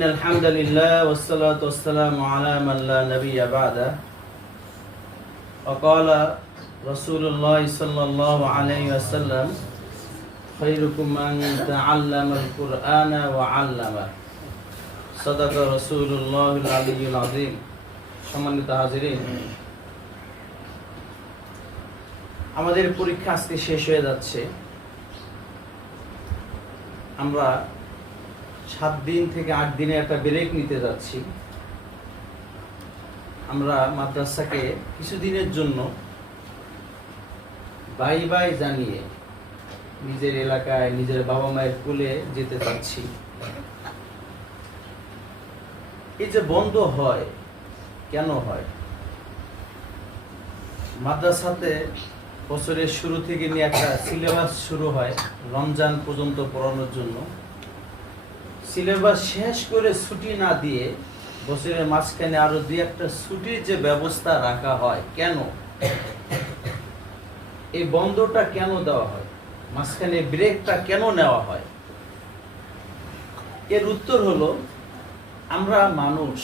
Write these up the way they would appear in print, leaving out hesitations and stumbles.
إن الحمد لله والصلاة والسلام على من لا نبي بعده وقال رسول الله صلى الله عليه وسلم خيركم من تعلم القرآن وعلمه صدق رسول الله العلي العظيم সম্মানিত হাজিরিন, আমাদের পরীক্ষা আজকে শেষ হয়ে যাচ্ছে। আমরা 7 দিন থেকে 8 দিনে একটা ব্রেক নিতে যাচ্ছি। আমরা মাদ্রাসাকে কিছুদিনের জন্য বাই বাই জানিয়ে নিজের এলাকায় নিজের বাবা মায়ের কোলে যেতে চাচ্ছি। এই যে বন্ধ হয়, কেন হয়? মাদ্রাসাতে বছরের শুরু থেকে নিয়ে একটা সিলেবাস শুরু হয় রমজান পর্যন্ত পড়ানোর জন্য। সিলেবাস শেষ করে ছুটি না দিয়ে বছরের মাঝখানে আরো 2-1টা ছুটির যে ব্যবস্থা রাখা হয়, কেন? এই বন্ধটা কেন দেওয়া হয়? মাঝখানে ব্রেকটা কেন নেওয়া হয়? এর উত্তর হলো, আমরা মানুষ,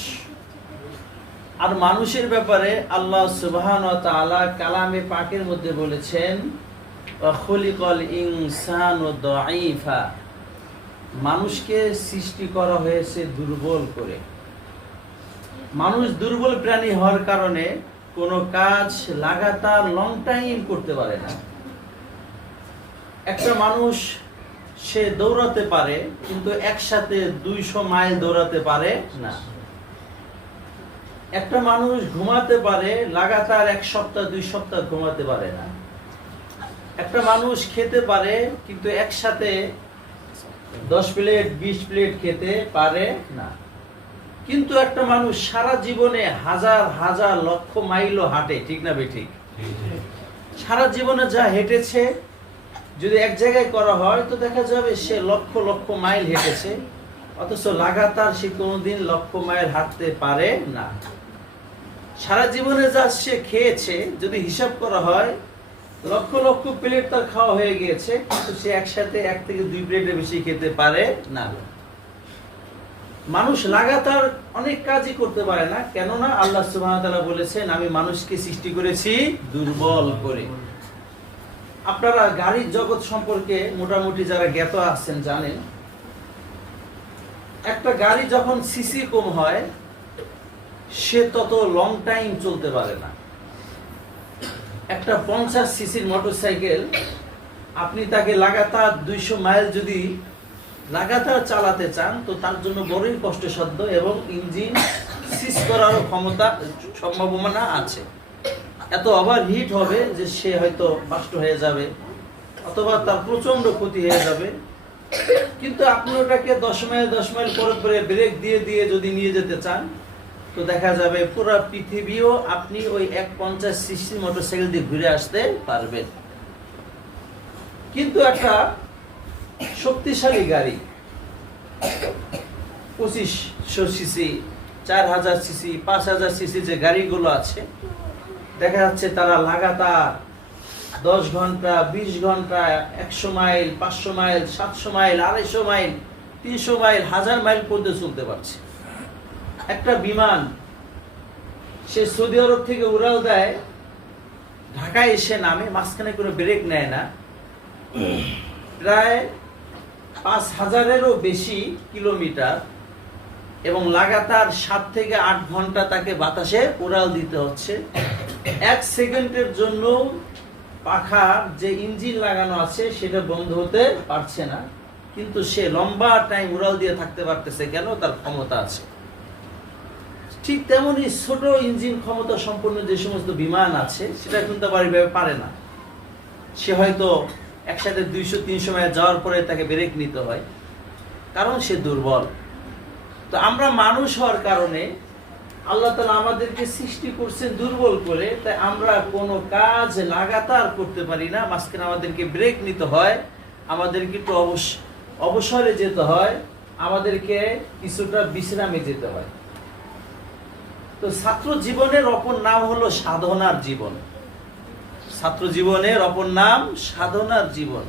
আর মানুষের ব্যাপারে আল্লাহ সুবহানাহু ওয়া তাআলা কালামে পাকের মধ্যে বলেছেন ওয়া খুলিকাল ইনসানু দাঈফা, মানুষকে সৃষ্টি করা হয়েছে দুর্বল করে। মানুষ দুর্বল প্রাণী হওয়ার কারণে কোনো কাজ লাগাতার লং টাইম করতে পারে না। একটা মানুষ সে দৌড়াতে পারে, কিন্তু একসাথে 200 মাইল দৌড়াতে পারে না। একটা মানুষ ঘুমাতে পারে, লাগাতার 1 সপ্তাহ 2 সপ্তাহ ঘুমাতে পারে না। একটা মানুষ খেতে পারে, কিন্তু একসাথে 10 প্লেট 20 প্লেট খেতে পারে না। কিন্তু একটা মানুষ সারা জীবনে হাজার হাজার লক্ষ মাইলও হাঁটে, ঠিক না বেঠিক? সারা জীবনে যা হেঁটেছে যদি এক জায়গায় করা হয় তো দেখা যাবে সে লক্ষ লক্ষ মাইল হেঁটেছে, অথচ লাগাতার সে কোনোদিন লক্ষ মাইল হাঁটতে পারে না। সারা জীবনে যা সে খেয়েছে যদি হিসাব করা হয় লক্ষ লক্ষ প্লেট তার খাওয়া হয়ে গিয়েছে, কিন্তু সে একসাথে 1 থেকে 2 প্লেটের বেশি খেতে পারে না। মানুষ লাগাতার অনেক কাজই করতে পারে না, কেননা আল্লাহ সুবহানাহু ওয়া তাআলা বলেছেন আমি মানুষকে সৃষ্টি করেছি দুর্বল করে। আপনারা গাড়ির জগৎ সম্পর্কে মোটামুটি যারা জ্ঞাত আছেন জানেন, একটা গাড়ি যখন সিসি কম হয় সে তত লং টাইম চলতে পারে না। একটা 50 সিসির মোটরসাইকেল আপনি তাকে লাগাতার 200 মাইল যদি লাগাতার চালাতে চান তো তার জন্য বড়ই কষ্টসাধ্য এবং ইঞ্জিন সিজ করারও সম্ভাবনা আছে। এত ওভার হিট হবে যে সে হয়তো নষ্ট হয়ে যাবে অথবা তার প্রচন্ড ক্ষতি হয়ে যাবে। কিন্তু আপনি ওটাকে 10 মাইল পরে ব্রেক দিয়ে দিয়ে যদি নিয়ে যেতে চান তো দেখা যাবে পুরো পৃথিবীও আপনি ওই 150 সিসি মোটরসাইকেল দিয়ে ঘুরে আসতে পারবেন। কিন্তু একটা শক্তিশালী গাড়ি 2500 সিসি 4000 সিসি 5000 সিসি যে গাড়িগুলো আছে, দেখা যাচ্ছে তারা লাগাতার 10 ঘন্টা 20 ঘন্টা 100 mile 500 mile 700 mile 250 mile 300 mile 1000 mile পর্যন্ত চলতে পারছে। একটা বিমান সে সৌদি আরব থেকে উড়াল দেয়, ঢাকায় এসে নামে, মাঝখানে কোনো ব্রেক নেয় না, প্রায় 5000-এরও বেশি কিলোমিটার এবং লাগাতার 7 থেকে 8 ঘন্টা তাকে বাতাসে উড়াল দিতে হচ্ছে। 1 সেকেন্ডের জন্য পাখার যে ইঞ্জিন লাগানো আছে সেটা বন্ধ হতে পারছে না, কিন্তু সে লম্বা টাইম উড়াল দিয়ে থাকতে পারতেছে, কেন? তার ক্ষমতা আছে। ঠিক তেমনি ছোট ইঞ্জিন ক্ষমতা সম্পন্ন যে সমস্ত বিমান আছে সেটা কিন্তু পারে না। সে হয়তো একসাথে 200-300 মাইল যাওয়ার পরে তাকে ব্রেক নিতে হয়, কারণ সে দুর্বল। তো আমরা মানুষ হওয়ার কারণে আল্লাহ তাআলা আমাদেরকে সৃষ্টি করছেন দুর্বল করে, তাই আমরা কোনো কাজ লাগাতার করতে পারি না। মাঝখানে আমাদেরকে ব্রেক নিতে হয়, আমাদেরকে একটু অবসরে যেতে হয়, আমাদেরকে কিছুটা বিশ্রামে যেতে হয়। তো ছাত্র জীবনের অপর নাম হলো সাধনার জীবন। ছাত্র জীবনের অপর নাম সাধনার জীবন।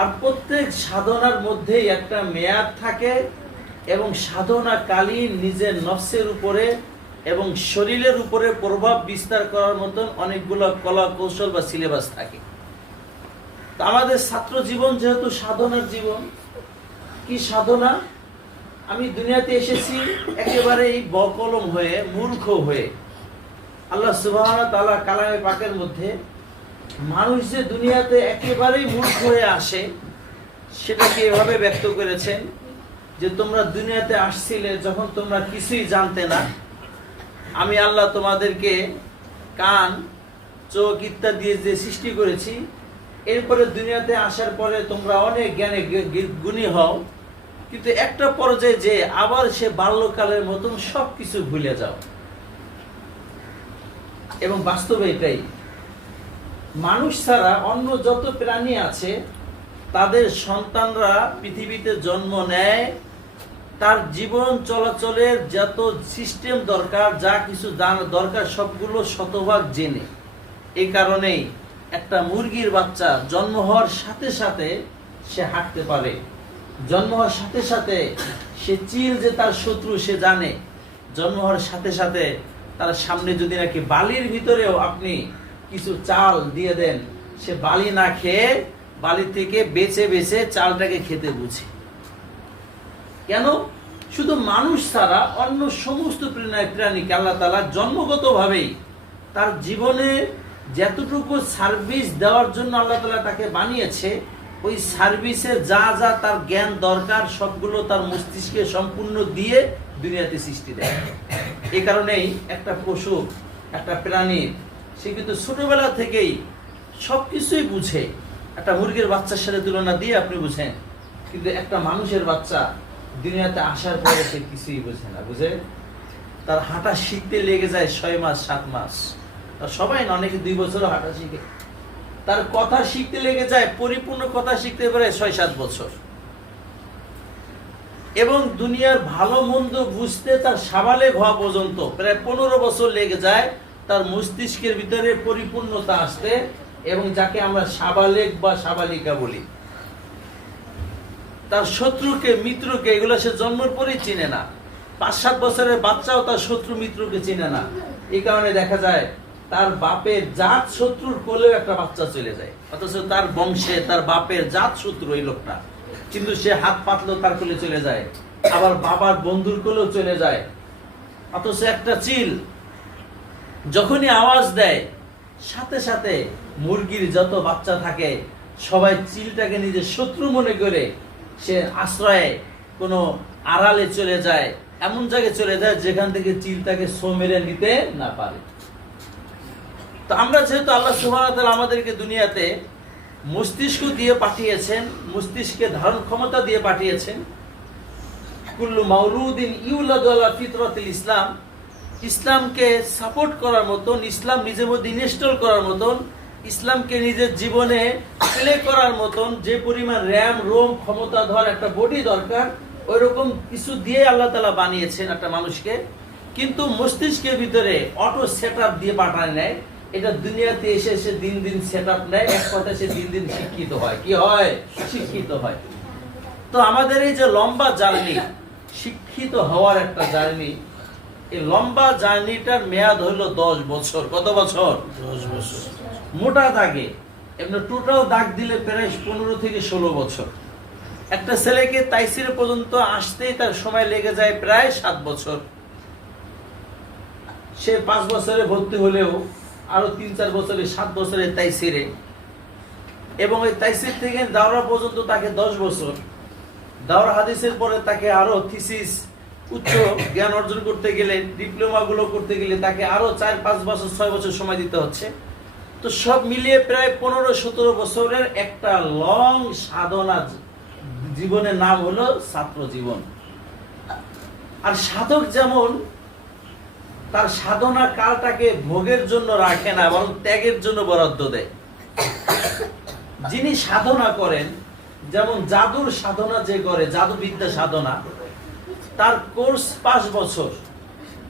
আর প্রত্যেক সাধনার মধ্যেই একটা মেয়াদ থাকে, এবং সাধনাকালীন নিজের নফসের উপরে এবং শরীরের উপরে প্রভাব বিস্তার করার মতন অনেকগুলো কলা কৌশল বা সিলেবাস থাকে। তো আমাদের ছাত্র জীবন যেহেতু সাধনার জীবন, কি সাধনা? আমি দুনিয়াতে এসেছি একেবারেই বকলম হয়ে, মূর্খ হয়ে। আল্লাহ সুবহানাহু ওয়া তাআলা কালামে পাকের মধ্যে মানুষ যে দুনিয়াতে একেবারেই মূর্খ হয়ে আসে সেটাকে এভাবে ব্যক্ত করেছেন যে তোমরা দুনিয়াতে আসছিলে যখন তোমরা কিছুই জানতে না, আমি আল্লাহ তোমাদেরকে কান, চোখ ইত্যাদি দিয়ে যে সৃষ্টি করেছি, এরপরে দুনিয়াতে আসার পরে তোমরা অনেক জ্ঞানে গুণী হও, কিন্তু একটা পর্যায়ে যে আবার সে বাল্যকালের মতন সবকিছু ভুলে যাও। এবং বাস্তবে এটাই, মানুষ ছাড়া অন্য যত প্রাণী আছে তাদের সন্তানরা পৃথিবীতে জন্ম নেয়, তার জীবন চলাচলের যত সিস্টেম দরকার, যা কিছু দরকার সবগুলো শতভাগ জেনে। এই কারণেই একটা মুরগির বাচ্চা জন্ম হওয়ার সাথে সাথে সে হাঁটতে পারে, জন্ম হওয়ার সাথে সাথে সে চিল যে তার শত্রু সে জানে, জন্ম হওয়ার সাথে সাথে তার সামনে যদি নাকি বালির ভিতরেও আপনি কিছু চাল দিয়ে দেন, সে বালি না খেয়ে বালি থেকে বেছে বেছে চালটাকে খেতে বুঝে। কেন? শুধু মানুষ ছাড়া অন্য সমস্ত প্রাণীকে আল্লাহ তাআলা জন্মগতভাবেই তার জীবনে যতটুকু সার্ভিস দেওয়ার জন্য আল্লাহ তাআলা তাকে বানিয়েছে, ওই সার্ভিসে যা যা তার জ্ঞান দরকার সবগুলো তার মস্তিষ্কে সম্পূর্ণ দিয়ে দুনিয়াতে সৃষ্টি দেয়। এই কারণেই একটা পশু, একটা প্রাণীর সে কিন্তু ছোটবেলা থেকেই সবকিছুই বুঝে। একটা মুরগির বাচ্চার সাথে তুলনা দিয়ে আপনি বুঝেন, কিন্তু একটা মানুষের বাচ্চা দুনিয়াতে আসার পরে সে কিছুই বোঝে না। বুঝে? তার হাঁটা শিখতে লেগে যায় 6 মাস 7 মাস, সবাই না, অনেকে 2 বছরও হাঁটা শিখে। তার কথা শিখতে লেগে যায়, পরিপূর্ণ কথা শিখতে পারে 6-7 বছর। এবং দুনিয়ার ভালো মন্দ বুঝতে তার সাবালেগ হওয়া পর্যন্ত প্রায় 15 বছর লেগে যায় তার মস্তিষ্কের ভিতরে পরিপূর্ণতা আসতে, এবং যাকে আমরা সাবালেগ বা সাবালিকা বলি। তার শত্রুকে, মিত্রকে, এগুলো সে জন্মের পরেই চিনে না। 5-7 বছরের বাচ্চাও তার শত্রু মিত্রকে চিনে না। এই কারণে দেখা যায় তার বাপের জাত শত্রুর কোলেও একটা বাচ্চা চলে যায়, অথচ তার বংশে তার বাপের জাত শত্রু এই লোকটা, কিন্তু সে হাত পাতলো তার কোলে চলে যায়, আবার বাবার বন্ধুর কোলেও চলে যায়। অথচ একটা চিল যখনই আওয়াজ দেয় সাথে সাথে মুরগির যত বাচ্চা থাকে সবাই চিলটাকে নিজের শত্রু মনে করে সে আশ্রয়ে কোনো আড়ালে চলে যায়, এমন জায়গায় চলে যায় যেখান থেকে চিল তাকে ছো মেরে নিতে না পারে। তো আমরা যেহেতু আল্লাহ সুবহানাহু ওয়া তাআলা আমাদেরকে দুনিয়াতে মস্তিষ্ক দিয়ে পাঠিয়েছেন, মস্তিষ্কে ধারণ ক্ষমতা দিয়ে পাঠিয়েছেন, কুল্লু মাউলুদিন ইউলাদু আলা ফিতরাতিল ইসলাম, ইসলামকে সাপোর্ট করার মতন, ইসলাম নিজের মধ্যে ইনস্টল করার মতন, ইসলামকে নিজের জীবনে প্লে করার মতন যে পরিমাণ র্যাম রোম ক্ষমতা ধর একটা বডি দরকার, ওই রকম কিছু দিয়ে আল্লাহ তাআলা বানিয়েছেন একটা মানুষকে। কিন্তু মস্তিষ্কের ভিতরে অটো সেটআপ দিয়ে পাঠায় নেয়, এটা দুনিয়াতে এসে এসে দিন দিন সেটআপ নেয়, এক কথায় সে দিন দিন শিক্ষিত হয়। কি হয়? শিক্ষিত হয়। তো আমাদের এই যে লম্বা জার্নি, শিক্ষিত হওয়ার একটা জার্নি, এই লম্বা জার্নিটার মেয়াদ হলো 10 বছর। কত বছর? 10 বছর। মোটা দাগে, এমনি টোটাল দাগ দিলে প্রায় 15 থেকে 16 বছর। একটা ছেলেকে তাইসির পর্যন্ত আসতেই তার সময় লেগে যায় প্রায় 7 বছর। সে 5 বছরে ভর্তি হলেও আরো 3-4 বছরে, 7 বছরে তাইসিরে, এবং ওই তাইসির থেকে দাওরা পর্যন্ত তাকে 10 বছর। দাওরা হাদিসের পরে তাকে আরো থিসিস, উচ্চ জ্ঞান অর্জন করতে গেলে, ডিপ্লোমা গুলো করতে গেলে তাকে আরো 4-5 বছর 6 বছর সময় দিতে হচ্ছে। তো সব মিলিয়ে প্রায় 15-17 বছরের একটা লং সাধনা জীবনের নাম হলো ছাত্র জীবন। আর সাধক যেমন তার সাধনা কালটাকে ভোগের জন্য রাখে না, বরং ত্যাগের জন্য বরাদ্দ দেয়। যিনি সাধনা করেন, যেমন জাদুর সাধনা যে করে, জাদুবিদ্যা সাধনা, তার কোর্স 5 বছর।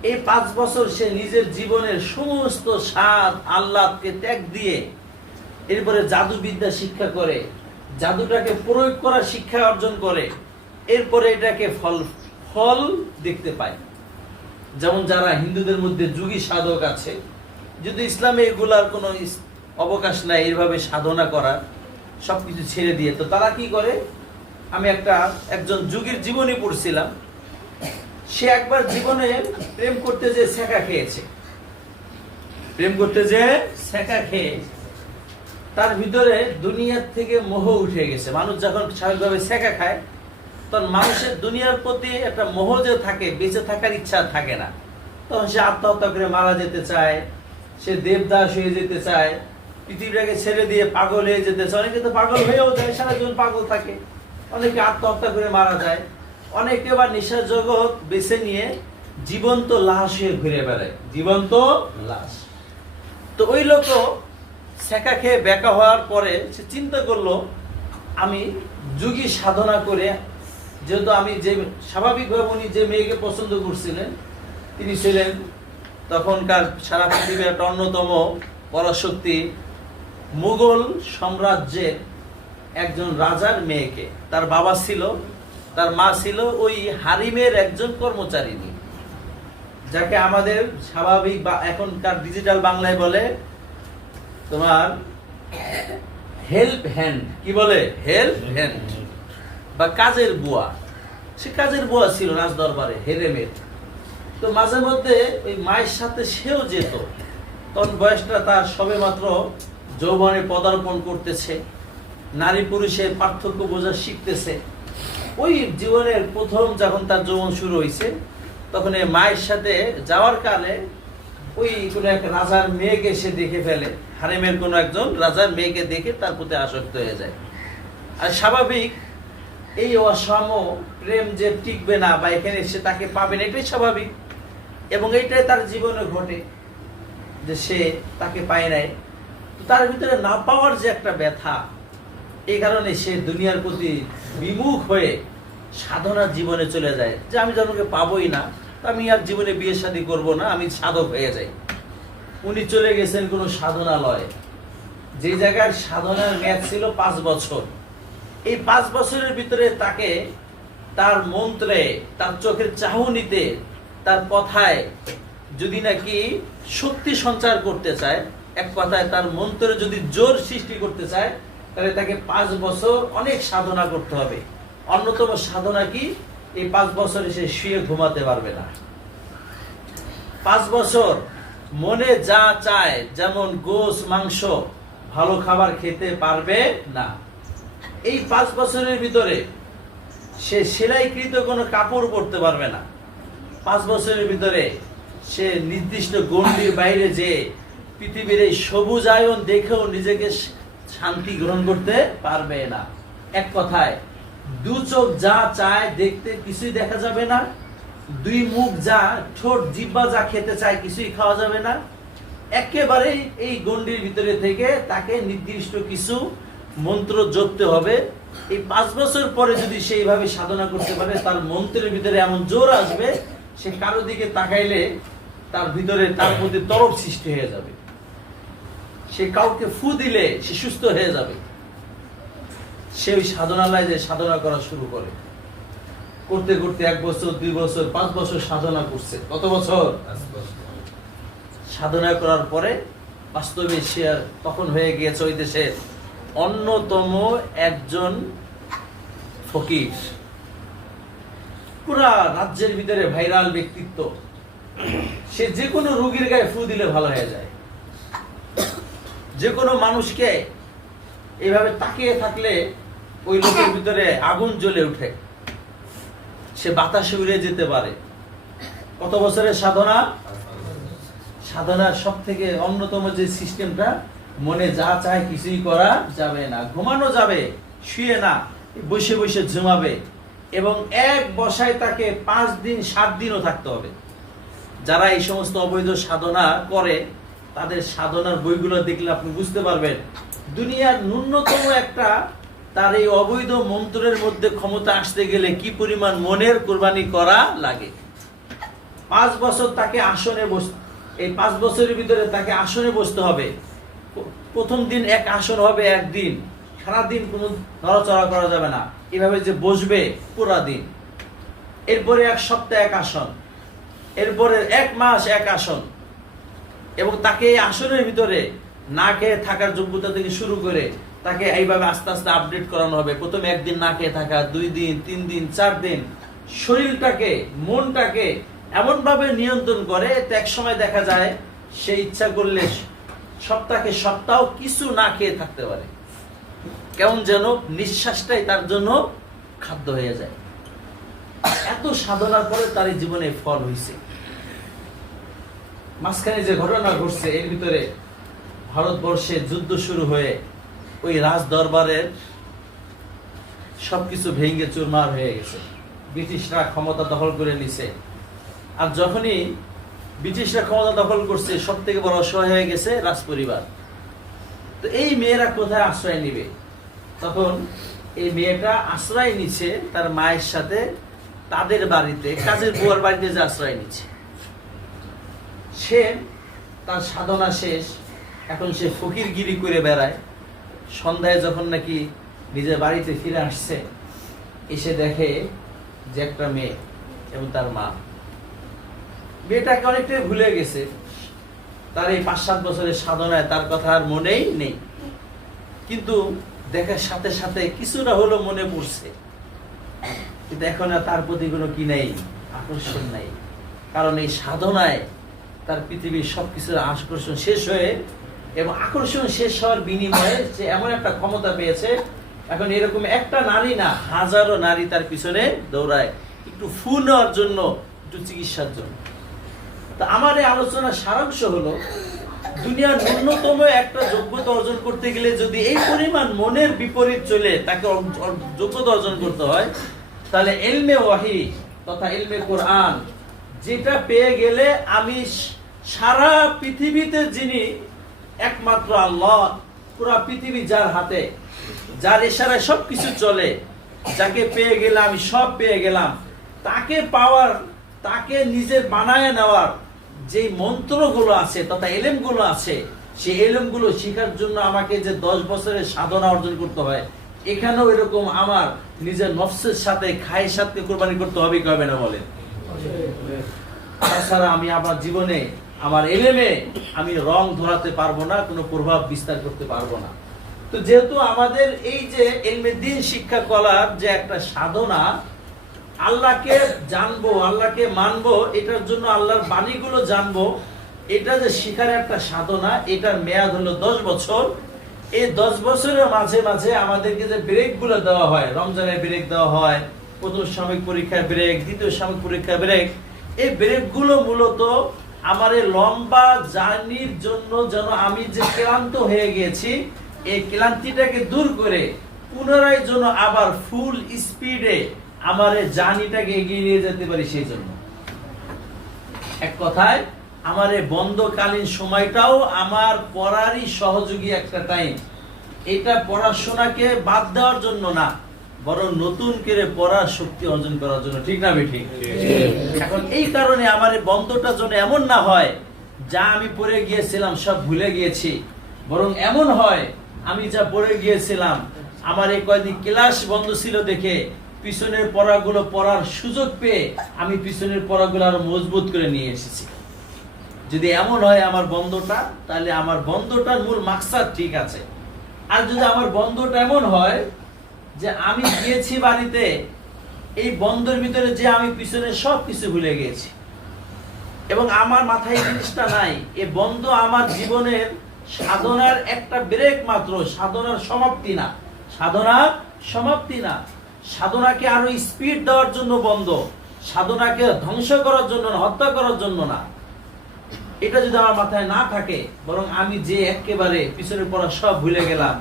এই 5 বছর সে নিজের জীবনের সমস্ত স্বাদ আহ্লাদকে ত্যাগ দিয়ে এরপরে জাদুবিদ্যা শিক্ষা করে, জাদুটাকে প্রয়োগ করার শিক্ষা অর্জন করে, এরপরে এটাকে ফল দেখতে পায়। যেমন যারা হিন্দুদের মধ্যে যোগী সাধক আছে, যদি ইসলামে এগুলার কোনো অবকাশ নাই এইভাবে সাধনা করার, সবকিছু ছেড়ে দিয়ে, তো তারা কি করে, আমি একজন যোগীর জীবনী পড়ছিলাম। সে একবার জীবনে প্রেম করতে যে ছ্যাঁকা খেয়েছে, প্রেম করতে যে ছ্যাঁকা খেয়ে তার ভিতরে দুনিয়ার থেকে মোহ উঠে গেছে। মানুষ যখন স্বাভাবিকভাবে ছ্যাঁকা খায়, তখন মানুষের দুনিয়ার প্রতি একটা মোহ যে থাকে, বেঁচে থাকার ইচ্ছা থাকে না, তখন সে আত্মহত্যা করে মারা যেতে চায়, সে দেবদাস হয়ে যেতে চায়, পৃথিবীটাকে ছেড়ে দিয়ে পাগল হয়ে যেতে চায়। অনেকে তো পাগল হয়েও যায়, সারা জীবন পাগল থাকে, অনেকে আত্মহত্যা করে মারা যায়, অনেকে বা নেশার জগৎ বেছে নিয়ে জীবন্ত লাশ হয়ে ঘুরে বেড়ায়, জীবন্ত লাশ। তো ওই লোক ছ্যাঁকা খেয়ে বেকা হওয়ার পরে সে চিন্তা করলো, আমি যোগী সাধনা করে, যেহেতু আমি যে স্বাভাবিকভাবে উনি যে মেয়েকে পছন্দ করছিলেন, তিনি ছিলেন তখনকার সারা পৃথিবীর একটা অন্যতম পরাশক্তি, মুঘল সাম্রাজ্যের একজন রাজার মেয়েকে, তার বাবা ছিল, তার মা ছিল ওই হারিমের একজন কর্মচারিণী, যাকে আমাদের স্বাভাবিক বা এখনকার ডিজিটাল বাংলায় বলে তোমার হেল্প হ্যান্ড। কি বলে? হেল্প হ্যান্ড বা কাজের বুয়া। সে কাজের বুয়া ছিল রাজ দরবারে, হেরেমের। তো মাঝে মধ্যে ওই মায়ের সাথে সেও যেত, তখন বয়সটা তার সবে মাত্র যৌবনে পদার্পণ করতেছে, নারী পুরুষের পার্থক্য বোঝা শিখতেছে। ওই জীবনের প্রথম যখন তার যৌবন শুরু হয়েছে, তখন এই মায়ের সাথে যাওয়ার কালে ওই কোনো এক রাজার মেয়েকে সে দেখে ফেলে, হারেমের কোনো একজন রাজার মেয়েকে দেখে তার প্রতি আসক্ত হয়ে যায়। আর স্বাভাবিক এই অসাম্য প্রেম যে টিকবে না বা এখানে সে তাকে পাবে না, এটাই স্বাভাবিক, এবং এইটাই তার জীবনে ঘটে যে সে তাকে পায় নাই। তার ভিতরে না পাওয়ার যে একটা ব্যথা, এই কারণে সে দুনিয়ার প্রতি বিমুখ হয়ে সাধনার জীবনে চলে যায়, যে আমি জনকে পাবোই না, আমি আর জীবনে বিয়ে শাদী করবো না, আমি সাধক হয়ে যাই। উনি চলে গেছেন কোন সাধনালয়ে, যে জায়গার সাধনার মেয়াদ ছিল 5 বছর। এই 5 বছরের ভিতরে তাকে তার মন্ত্রে, তার চোখের চাহনিতে, তার কথায় যদি নাকি শক্তি সঞ্চার করতে চায়, এক কথায় তার মন্ত্রে যদি জোর সৃষ্টি করতে চায়, তাহলে তাকে 5 বছর অনেক সাধনা করতে হবে। অন্যতম সাধনা কি? এই 5 বছরে সে শুয়ে ঘুমাতে পারবে না। 5 বছর মনে যা চায়, যেমন গোশ মাংস, ভালো খাবার খেতে পারবে না। এই 5 বছরের ভিতরে সে সেলাইকৃত কোনো কাপড় পরতে পারবে না। 5 বছরের ভিতরে সে নির্দিষ্ট গণ্ডির বাইরে যে পৃথিবীর এই সবুজায়ন দেখেও নিজেকে শান্তি গ্রহণ করতে পারবে না। এক কথায় 2 চোখ যা চায় দেখতে কিছুই দেখা যাবে না, 2 মুখ যা, ঠোঁট জিহ্বা যা খেতে চায় কিছুই খাওয়া যাবে না। একেবারেই এই গণ্ডির ভিতরে থেকে তাকে নির্দিষ্ট কিছু মন্ত্র জপতে হবে। এই 5 বছর পরে যদি সেইভাবে সাধনা করতে পারে, তার মন্ত্রের ভিতরে এমন জোর আসবে, সে কারো দিকে তাকাইলে তার ভিতরে তার প্রতি তরফ সৃষ্টি হয়ে যাবে। সে কাউকে ফু দিলে সে সুস্থ হয়ে যাবে। সে ওই সাধনালয়ে যে সাধনা করা শুরু করে, করতে করতে 1 বছর, 2 বছর, 5 বছর সাধনা করছে। কত বছর? 5 বছর সাধনা করার পরে বাস্তবে সে তখন হয়ে গিয়েছে ওই দেশের অন্যতম একজন ফকির, পুরা রাজ্যের ভিতরে ভাইরাল ব্যক্তিত্ব। সে যে কোনো রোগীর গায়ে ফু দিলে ভালো হয়ে যায়, যে কোনো মানুষকে এইভাবে তাকিয়ে থাকলে ওই লোকের ভিতরে আগুন জ্বলে উঠে, সে বাতাসে উড়ে যেতে পারে। কত বছরের সাধনা? সাধনার সব থেকে অন্যতম যে সিস্টেমটা, মনে যা চায় কিছুই করা যাবে না, ঘুমানো যাবে, শুয়ে না, বসে বসে ঝুমাবে, এবং এক বসায় তাকে 5 দিন 7 দিনও থাকতে হবে। যারা এই সমস্ত অবৈধ সাধনা করে, তাদের সাধনার বইগুলো দেখলে আপনি বুঝতে পারবেন দুনিয়ার ন্যূনতম একটা তার এই অবৈধ মন্ত্রের মধ্যে ক্ষমতা আসতে গেলে কি পরিমাণ মনের কোরবানি করা লাগে। 5 বছর তাকে আসনে বসতে, এই 5 বছরের ভিতরে তাকে আসনে বসতে হবে। প্রথম দিন এক আসন হবে, একদিন সারাদিন কোনো নড়াচড়া করা যাবে না, এভাবে যে বসবে পুরা দিন। এরপরে 1 সপ্তাহ 1 আসন, এরপরে 1 মাস 1 আসন, এবং তাকে এই আসনের ভিতরে না খেয়ে থাকার যোগ্যতা থেকে শুরু করে তাকে এইভাবে আস্তে আস্তে আপডেট করানো হবে। প্রথমে 1 দিন না খেয়ে থাকা, 2 দিন, 3 দিন, 4 দিন, শরীরটাকে, মনটাকে এমন ভাবে নিয়ন্ত্রণ করে, এক সময় দেখা যায় সে ইচ্ছা করলে সপ্তাহ কিছু না খেয়ে থাকতে পারে। কেমন যেন নিঃশ্বাসটাই তার জন্য খাদ্য হয়ে যায়। এত সাধনার পরে তার জীবনে ফল হয়েছে। মাঝখানে যে ঘটনা ঘটছে, এর ভিতরে ভারতবর্ষে যুদ্ধ শুরু হয়ে ওই রাজ দরবারের সবকিছু ভেঙে চুরমার হয়ে গেছে। ব্রিটিশরা ক্ষমতা দখল করে নিছে। আর যখনই ব্রিটিশরা ক্ষমতা দখল করছে, সব থেকে বড় অসহায় হয়ে গেছে রাজপরিবার। তো এই মেয়েরা কোথায় আশ্রয় নিবে? তখন এই মেয়েটা আশ্রয় নিচ্ছে তার মায়ের সাথে তাদের বাড়িতে, কাজের বুয়ার বাড়িতে যে আশ্রয় নিচ্ছে। সে তার সাধনা শেষ, এখন সে ফকিরগিরি করে বেড়ায়। সন্ধ্যায় যখন নাকি নিজের বাড়িতে ফিরে আসছে, এসে দেখে যে একটা মেয়ে এবং তার মা। মেয়েটাকে অনেকটাই ভুলে গেছে। তার এই 5-7 বছরের সাধনায় তার কথা আর মনেই নেই, কিন্তু দেখার সাথে সাথে কিছুটা হলো মনে পড়ছে। কিন্তু এখন আর তার প্রতি কোনো কি নাই, আকর্ষণ নাই। কারণ এই সাধনায় তার পৃথিবীর সবকিছুর আকর্ষণ শেষ হয়ে, এবং আকর্ষণ শেষ হওয়ার বিনিময়ে সে এমন একটা ক্ষমতা পেয়েছে, এখন এরকম একটা নারী না, হাজারো নারী তার পিছনে দৌড়ায়, একটু ফু নেওয়ার জন্য, একটু চিকিৎসার জন্য। তা আমার এই আলোচনার সারাংশ হলো, দুনিয়ার ন্যূনতম একটা যোগ্যতা অর্জন করতে গেলে যদি এই পরিমাণ মনের বিপরীত চলে তাকে যোগ্যতা অর্জন করতে হয়, তাহলে ইলমে ওয়াহি তথা ইলমে কোরআন, যেটা পেয়ে গেলে আমি সারা পৃথিবীতে যিনি একমাত্র আল্লাহ, পুরা পৃথিবী যার হাতে, যার ইশারায় সবকিছু চলে, যাকে পেয়ে গেলে আমি সব পেয়ে গেলাম, তাকে পাওয়ার, তাকে নিজে বানায় নেওয়ার যে মন্ত্রগুলো আছে তথা এলেমগুলো আছে, সেই এলেমগুলো শেখার জন্য আমাকে যে 10 বছরের সাধনা অর্জন করতে হয়, এখানেও এরকম আমার নিজের নফসের সাথে, খায়ের সাথে কোরবানি করতে হবে কি হবে না বলেন? তাছাড়া আমি আমার জীবনে, আমার এলেমে আমি রং ধরাতে পারবো না, কোনো প্রভাব বিস্তার করতে পারবো না। তো যেহেতু আমাদের এই যে ইলমে দ্বীন শিক্ষা করার যে একটা সাধনা, আল্লাহকে জানবো, আল্লাহকে মানবো, এটার জন্য আল্লাহর বাণীগুলো জানবো, এটা যে শিখার একটা সাধনা, এটার মেয়াদ হলো 10 বছর। এই 10 বছরের মাঝে মাঝে আমাদেরকে যে ব্রেক গুলো দেওয়া হয়, রমজানের ব্রেক দেওয়া হয়, প্রথম সাময়িক পরীক্ষার ব্রেক, দ্বিতীয় সাময়িক পরীক্ষার ব্রেক, এই ব্রেক গুলো মূলত আমার এই লম্বা জার্নির জন্য, যেন আমি যে ক্লান্ত হয়ে গিয়েছি এই ক্লান্তিটাকে দূর করে পুনরায় যেন আবার ফুল স্পিডে আমার এই জার্নিটাকে এগিয়ে নিয়ে যেতে পারি, সেই জন্য। এক কথায় আমার এই বন্ধকালীন সময়টাও আমার পড়ারই সহযোগী একটা টাইম। এটা পড়াশোনাকে বাদ দেওয়ার জন্য না, বরং নতুন করে পড়ার শক্তি অর্জন করার জন্য। ঠিক না বেঠিক? এখন এই কারণে আমার এই বন্ধটা যেন এমন না হয় যা আমি পড়ে গিয়েছিলাম সব ভুলে গিয়েছি, বরং এমন হয় আমি যা পড়ে গিয়েছিলাম, আমার এই কয়েকদিন ক্লাস বন্ধ ছিল দেখে পিছনের পড়াগুলো পড়ার সুযোগ পেয়ে আমি পিছনের পড়াগুলো আরো মজবুত করে নিয়ে এসেছি। যদি এমন হয় আমার বন্ধটা, তাহলে আমার বন্ধটার মূল মাকসাদ ঠিক আছে। আর যদি আমার বন্ধটা এমন হয় যে আমি গিয়েছি বাড়িতে, এই বন্ধের ভিতরে যে আমি পিছনে সব কিছু ভুলে গিয়েছি এবং আমার মাথায় জিনিসটা নাই, এই বন্ধ আমার জীবনের সাধনার একটা ব্রেক মাত্র, সাধনার সমাপ্তি না, সাধনার সমাপ্তি না। সাধনাকে আরো স্পিড দেওয়ার জন্য বন্ধ, সাধনাকে ধ্বংস করার জন্য না, হত্যা করার জন্য না। এটা যদি আমার মাথায় না থাকে, বরং আমি যে একেবারে পিছনে পড়া সব ভুলে গেলাম,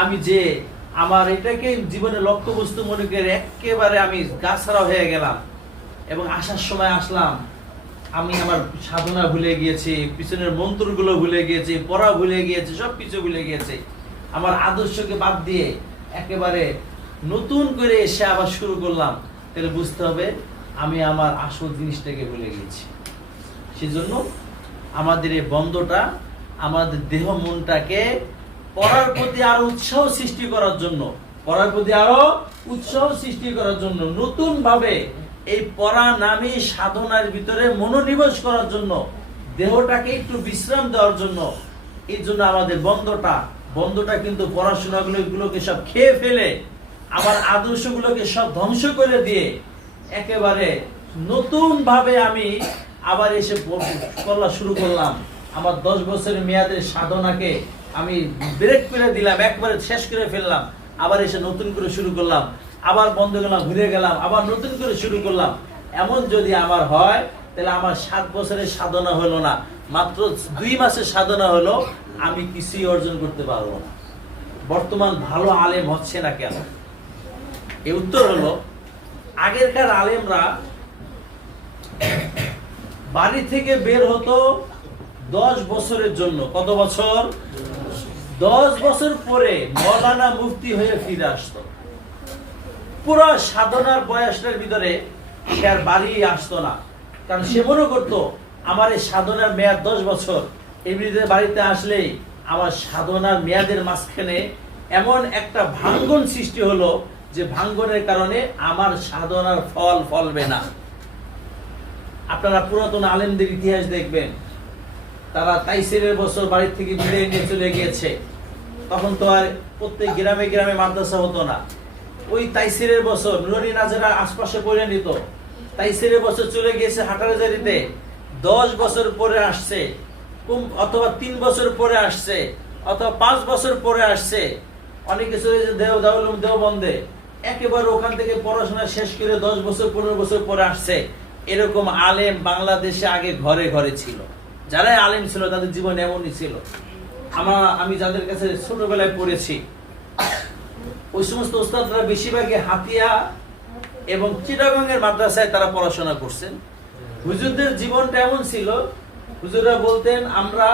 আমি যে আমার এটাকে জীবনে লক্ষ্যবস্তু মনে করে একেবারে আমি গাছড়া হয়ে গেলাম, এবং আসার সময় আসলাম আমি আমার সাধনা ভুলে গিয়েছি, পিছনের মন্ত্রগুলো ভুলে গিয়েছি, পড়া ভুলে গিয়েছি, সবকিছু ভুলে গিয়েছি, আমার আদর্শকে বাদ দিয়ে একেবারে নতুন করে এসে আবার শুরু করলাম, তাহলে বুঝতে হবে আমি আমার আসল জিনিসটাকে ভুলে গিয়েছি। সেজন্য আমাদের এই বন্ধটা আমাদের দেহ মনটাকে পড়ার প্রতি আরো উৎসাহ সৃষ্টি করার জন্য, পড়ার প্রতি আরো উৎসাহ সৃষ্টি করার জন্য, নতুন ভাবে এই পড়া নামী সাধনার ভিতরে মনোনিবেশ করার জন্য, দেহটাকে একটু বিশ্রাম দেওয়ার জন্য, এই জন্য আমাদের বন্ধটা কিন্তু পড়াশোনাগুলোকে সব খেয়ে ফেলে, আমার আদর্শগুলোকে সব ধ্বংস করে দিয়ে একেবারে নতুন ভাবে আমি আবার এসে পড়া শুরু করলাম। আমার 10 বছরের মেয়াদের সাধনাকে আমি ব্রেক করে দিলাম, একবারে শেষ করে ফেললাম, আবার এসে নতুন করে শুরু করলাম, আবার বন্ধ গেলাম, ঘুরে গেলাম, আবার নতুন করে শুরু করলাম। এমন যদি আমার হয়, তাহলে আমার 7 বছরের সাধনা হলো না, মাত্র 2 মাসের সাধনা হলো, আমি কিছুই অর্জন করতে পারবো না। বর্তমান ভালো আলেম হচ্ছে না কেন? এর উত্তর হলো, আগেরকার আলেমরা বাড়ি থেকে বের হতো 10 বছরের জন্য। কত বছর? 10 বছর পরে মৌলানা মুফতি হয়ে ফিরে আসতো। পুরো সাধনার বয়সটার ভিতরে সে আর বাড়ি আসতো না, কারণ সে মনে করতো আমার এই সাধনার মেয়াদ 10 বছর, এমনিতে বাড়িতে আসলেই আমার সাধনার মেয়াদের মাঝখানে এমন একটা ভাঙ্গন সৃষ্টি হলো যে ভাঙ্গনের কারণে আমার সাধনার ফল ফলবে না। আপনারা পুরাতন আলেমদের ইতিহাস দেখবেন, তারা তাইসিরের বছর বাড়ি থেকে বিদায় নিয়ে চলে গিয়েছে। তখন তো আর প্রত্যেক গ্রামে গ্রামে মাদ্রাসা হতো না। ওই তাইসিরের বছর নুরানি নাজেরা আশপাশে পড়ে নিত। তাইসিরের বছর চলে গিয়েছে হাটারজারিতে, 10 বছর পরে আসছে, অথবা 3 বছর পরে আসছে, অথবা 5 বছর পরে আসছে। অনেকে চলে যে দেওবন্দে, একেবারে ওখান থেকে পড়াশোনা শেষ করে 10 বছর 15 বছর পরে আসছে। এরকম আলেম বাংলাদেশে আগে ঘরে ঘরে ছিল। যারাই আলেম ছিল তাদের জীবন এমনই ছিল। আমি যাদের কাছে ছোটবেলায় পড়েছি, ওই সমস্ত ওস্তাদরা বেশিরভাগই হাতিয়া এবং চিটাগংয়ের মাদ্রাসায় তারা পড়াশোনা করছেন। হুজুরদের জীবনটা এমন ছিল, হুজুররা বলতেন আমরা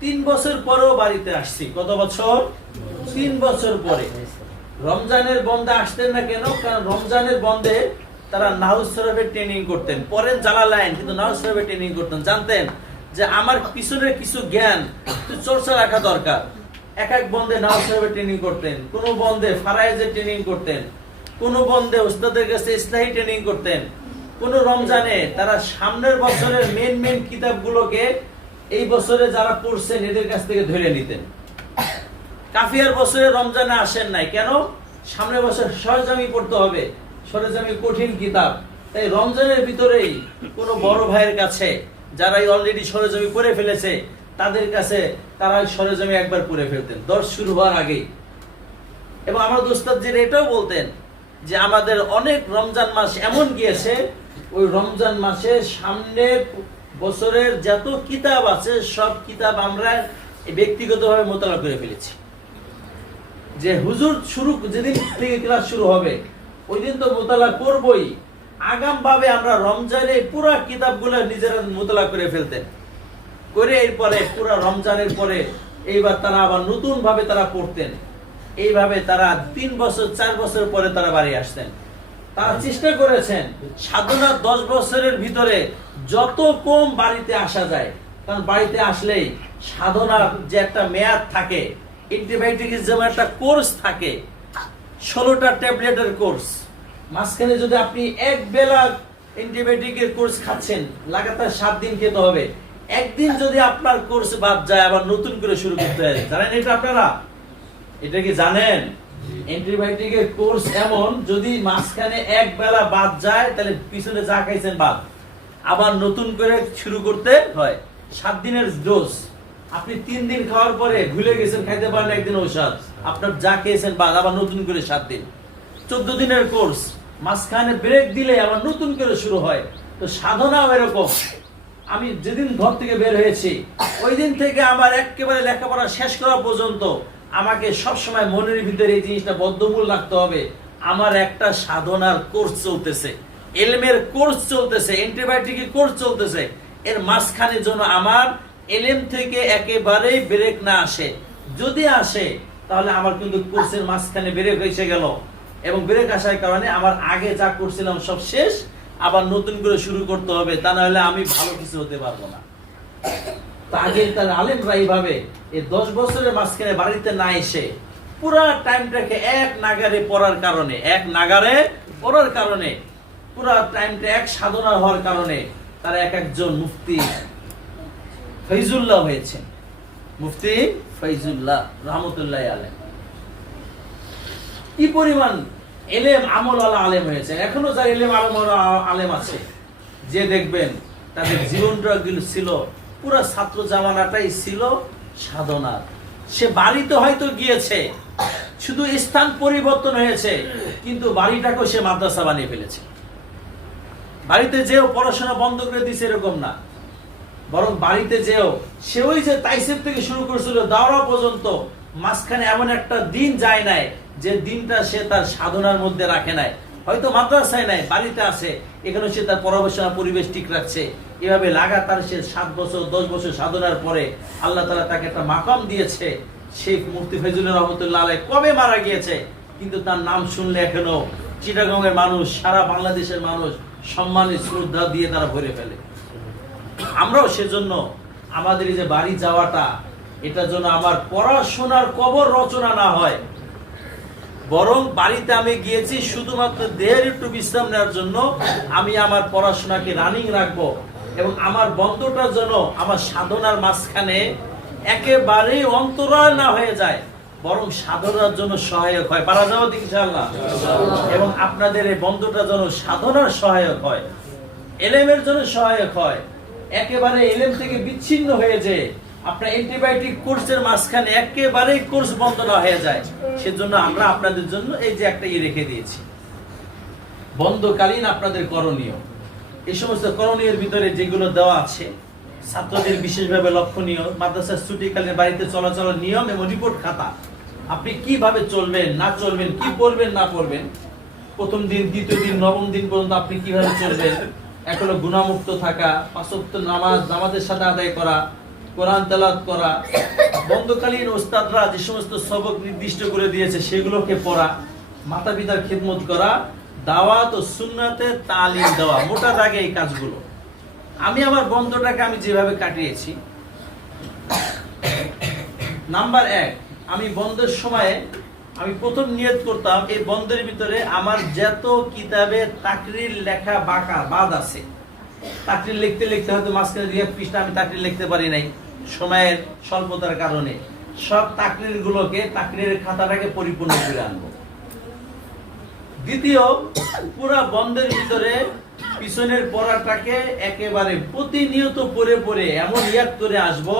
3 বছর পরেও বাড়িতে আসছি। কত বছর? 3 বছর পরে। রমজানের বন্ধে আসতেন না কেন? কারণ রমজানের বন্ধে তারা নাহুজ শরীফের ট্রেনিং করতেন, পরেন জালালাইন, কিন্তু নাহুজ শরীফের ট্রেনিং করতেন। জানতেন যে আমার পিছনের কিছু জ্ঞান চর্চা রাখা দরকার। এক বন্ধে নাহুজ শরীফের ট্রেনিং করতেন, কোন বন্ধে ফারায়েজের ট্রেনিং করতেন, কোন বন্ধে উস্তাদের কাছে ইসলাহি ট্রেনিং করতেন। কোন রমজানে তারা সামনের বছরের মেন কিতাবগুলোকে এই বছরে যারা পড়ছেন এদের কাছ থেকে ধরে নিতেন। কাফিয়ার বছরে রমজানে আসেন নাই কেন? সামনের বছর সরজামি পড়তে হবে, সরজামি কঠিন কিতাব। তাই রমজানের ভিতরেই কোন বড় ভাইয়ের কাছে যারা অলরেডি সরজামি পড়ে ফেলেছে তাদের কাছে তারা সরজামি একবার পড়ে ফেলতেন দর্শ শুরু হওয়ার আগে। এবং আমার দোস্তাদজিরা এটাও বলতেন যে আমাদের অনেক রমজান মাস এমন গিয়েছে, ওই রমজান মাসে সামনে বছরের যত কিতাব আছে সব কিতাব আমরা ব্যক্তিগতভাবে মোতালা করে ফেলেছি। যে হুজুর যেদিন থেকে ক্লাস শুরু হবে ওই দিন তো মোতালা করবই, আগাম ভাবে আমরা রমজানে পুরা কিতাবগুলো নিজেরা মোতালা করে ফেলতেন। করে এরপরে পুরা রমজানের পরে এইবার তারা আবার নতুন ভাবে তারা পড়তেন। এইভাবে তারা 3 বছর 4 বছর পরে তারা বাড়ি আসতেন। তারা চেষ্টা করেছেন সাধনার 10 বছরের ভিতরে যত কম বাড়িতে আসা যায়, কারণ বাড়িতে আসলেই সাধনার যে একটা মেয়াদ থাকে, অ্যান্টিবায়োটিকের যেমন একটা কোর্স থাকে, 16টা ট্যাবলেটের কোর্স, মাঝখানে যদি আপনি এক বেলা অ্যান্টিবায়োটিকের কোর্স খাচ্ছেন, লাগাতার 7 দিন খেতে হবে। একদিন যদি আপনার কোর্স বাদ যায় আবার নতুন করে শুরু করতে হয়। জানেন এটা আপনারা? এটা কি জানেন? অ্যান্টিবায়োটিকের কোর্স এমন, যদি মাঝখানে এক বেলা বাদ যায় তাহলে পিছনে যা খাইছেন বাদ, আবার নতুন করে শুরু করতে হয়। 7 দিনের ডোজ, আপনি 3 দিন খাওয়ার পরে ভুলে গেছেন, খাইতে পারেন একদিন ঔষধ, আপনার যা খেয়েছেন বাদ, আবার নতুন করে 7 দিন। 14 দিনের কোর্স, মাঝখানে ব্রেক দিলে আবার নতুন করে শুরু হয়। তো সাধনাও এরকম। আমি যেদিন ঘর থেকে বের হয়েছি ওই দিন থেকে আমার একেবারে লেখাপড়া শেষ করা পর্যন্ত আমাকে সবসময় মনের ভিতরে এই জিনিসটা বদ্ধমূল রাখতে হবে, আমার একটা সাধনার কোর্স চলতেছে, এলমের কোর্স চলতেছে, অ্যান্টিবায়োটিকের কোর্স চলতেছে। এর মাঝখানে যেন আমার এলএম থেকে একেবারেই ব্রেক না আসে। যদি আসে তাহলে আমার কিন্তু কোর্সের মাঝখানে ব্রেক হয়েছে গেল, এবং ব্রেক আসার কারণে আমার আগে যা করছিলাম সব শেষ, আবার নতুন করে শুরু করতে হবে, তা না হলে আমি ভালো কিছু হতে পারবো না। আগে তার আলেমরা এইভাবে এই 10 বছরের মাঝখানে বাড়িতে না এসে পুরা টাইমটাকে এক নাগারে পড়ার কারণে পুরা টাইমটা এক সাধনা হওয়ার কারণে তারা এক একজন মুফতি ফৈজুল্লাহ হয়েছেন। মুফতি ফৈজুল্লাহ রহমতুল্লাহ আলেম কি পরিমাণ এলেম আমল আলা আলেম হয়েছে। এখনো যারা এলেম আলেম আছে, যে দেখবেন তাদের জীবনটা ছিল পুরা ছাত্র জামানাটাই ছিল সাধনার। সে বাড়িতে হয়তো গিয়েছে, শুধু স্থান পরিবর্তন হয়েছে, কিন্তু বাড়িটাকেও সে মাদ্রাসা বানিয়ে ফেলেছে। বাড়িতে যেও পড়াশোনা বন্ধ করে দিছে এরকম না, বরং বাড়িতে যেও সে ওই যে তাইসির থেকে শুরু করেছিল দাওরা পর্যন্ত, মাঝখানে এমন একটা দিন যায় নাই যে দিনটা সে তার সাধনার মধ্যে রাখে নাই। হয়তো মাদ্রাসায় নাই, বাড়িতে আছে, এখানে সে তার পড়াশোনা পরিবেশ ঠিক রাখছে। এভাবে লাগাতার সে 7 বছর 10 বছর সাধনার পরে আল্লাহ তাআলা তাকে একটা মাকাম দিয়েছে। সেই মুফতি ফয়জুল্লাহ রহমতুল্লাহ আলাইহি কবে মারা গিয়েছে, কিন্তু তার নাম শুনলে এখনো চিটাগংয়ের মানুষ, সারা বাংলাদেশের মানুষ সম্মানের শ্রদ্ধা দিয়ে তারা ভরে ফেলে। আমরাও সেজন্য আমাদের এই যে বাড়ি যাওয়াটা, এটা যেন আমার পড়াশোনার কবর রচনা না হয়, বরং বাড়িতে আমি গিয়েছি শুধুমাত্র দেহের একটু বিশ্রাম নেওয়ার জন্য। আমি আমার পড়াশোনাকে রানিং রাখবো এবং আমার বন্ধটা যেন আমার সাধনার মাঝখানে একেবারেই অন্তরায় না হয়ে যায়, বরং সাধনার জন্য সহায়ক হয়। পারা যাবো ইনশাআল্লাহ। এবং আপনাদের এই বন্ধটা যেন সাধনার সহায়ক হয়, এলেমের জন্য সহায়ক হয়। একেবারে এলেম থেকে বিচ্ছিন্ন হয়ে যায়, আপনার অ্যান্টিবায়োটিক কোর্সের মাঝখানে একেবারেই কোর্স বন্ধ না হয়ে যায়। সেজন্য আমরা আপনাদের জন্য এই যে একটা রেখে দিয়েছি, বন্ধকালীন আপনাদের করণীয়। এই সমস্ত করণীয়ের ভিতরে যেগুলো দেওয়া আছে ছাত্রদের বিশেষভাবে লক্ষণীয়, মাদ্রাসার ছুটিকালীন বাড়িতে চলাচলের নিয়ম এবং রিপোর্ট খাতা। আপনি কিভাবে চলবেন না চলবেন, কি পড়বেন না পড়বেন, প্রথম দিন, দ্বিতীয় দিন, নবম দিন পর্যন্ত আপনি কিভাবে চলবেন। এক হলো গুনাহমুক্ত থাকা, 5 ওয়াক্ত নামাজ জামাতের সাথে আদায় করা, কোরআন তেলাওয়াত করা, বন্ধকালীন ওস্তাদরা যে সমস্ত সবক নির্দিষ্ট করে দিয়েছে সেগুলোকে পড়া, মাতা পিতার খিদমত করা, দাওয়াত ও সুন্নাতে তালিম দেওয়া। মোটা দাগে এই কাজগুলো। আমি আমার বন্ধটাকে আমি যেভাবে কাটিয়েছি, নাম্বার 1, আমি বন্ধের সময়ে আমি প্রথম নিয়ত করতাম এই বন্ধের ভিতরে আমার যত কিতাবে তাকরির লেখা বাদ আছে, তাকরির লিখতে লিখতে হয়তো মাঝখানে 2-1 পৃষ্ঠা আমি তাকরির লিখতে পারি নাই সময়ের স্বল্পতার কারণে, সব তাকরির গুলোকে, তাকরিরের খাতাটাকে পরিপূর্ণ করে আনবো। দ্বিতীয়, পুরা বন্ধের ভিতরে পিছনের পড়াটাকে একেবারে প্রতিনিয়ত পড়ে পড়ে এমন ইয়াদ করে আসবো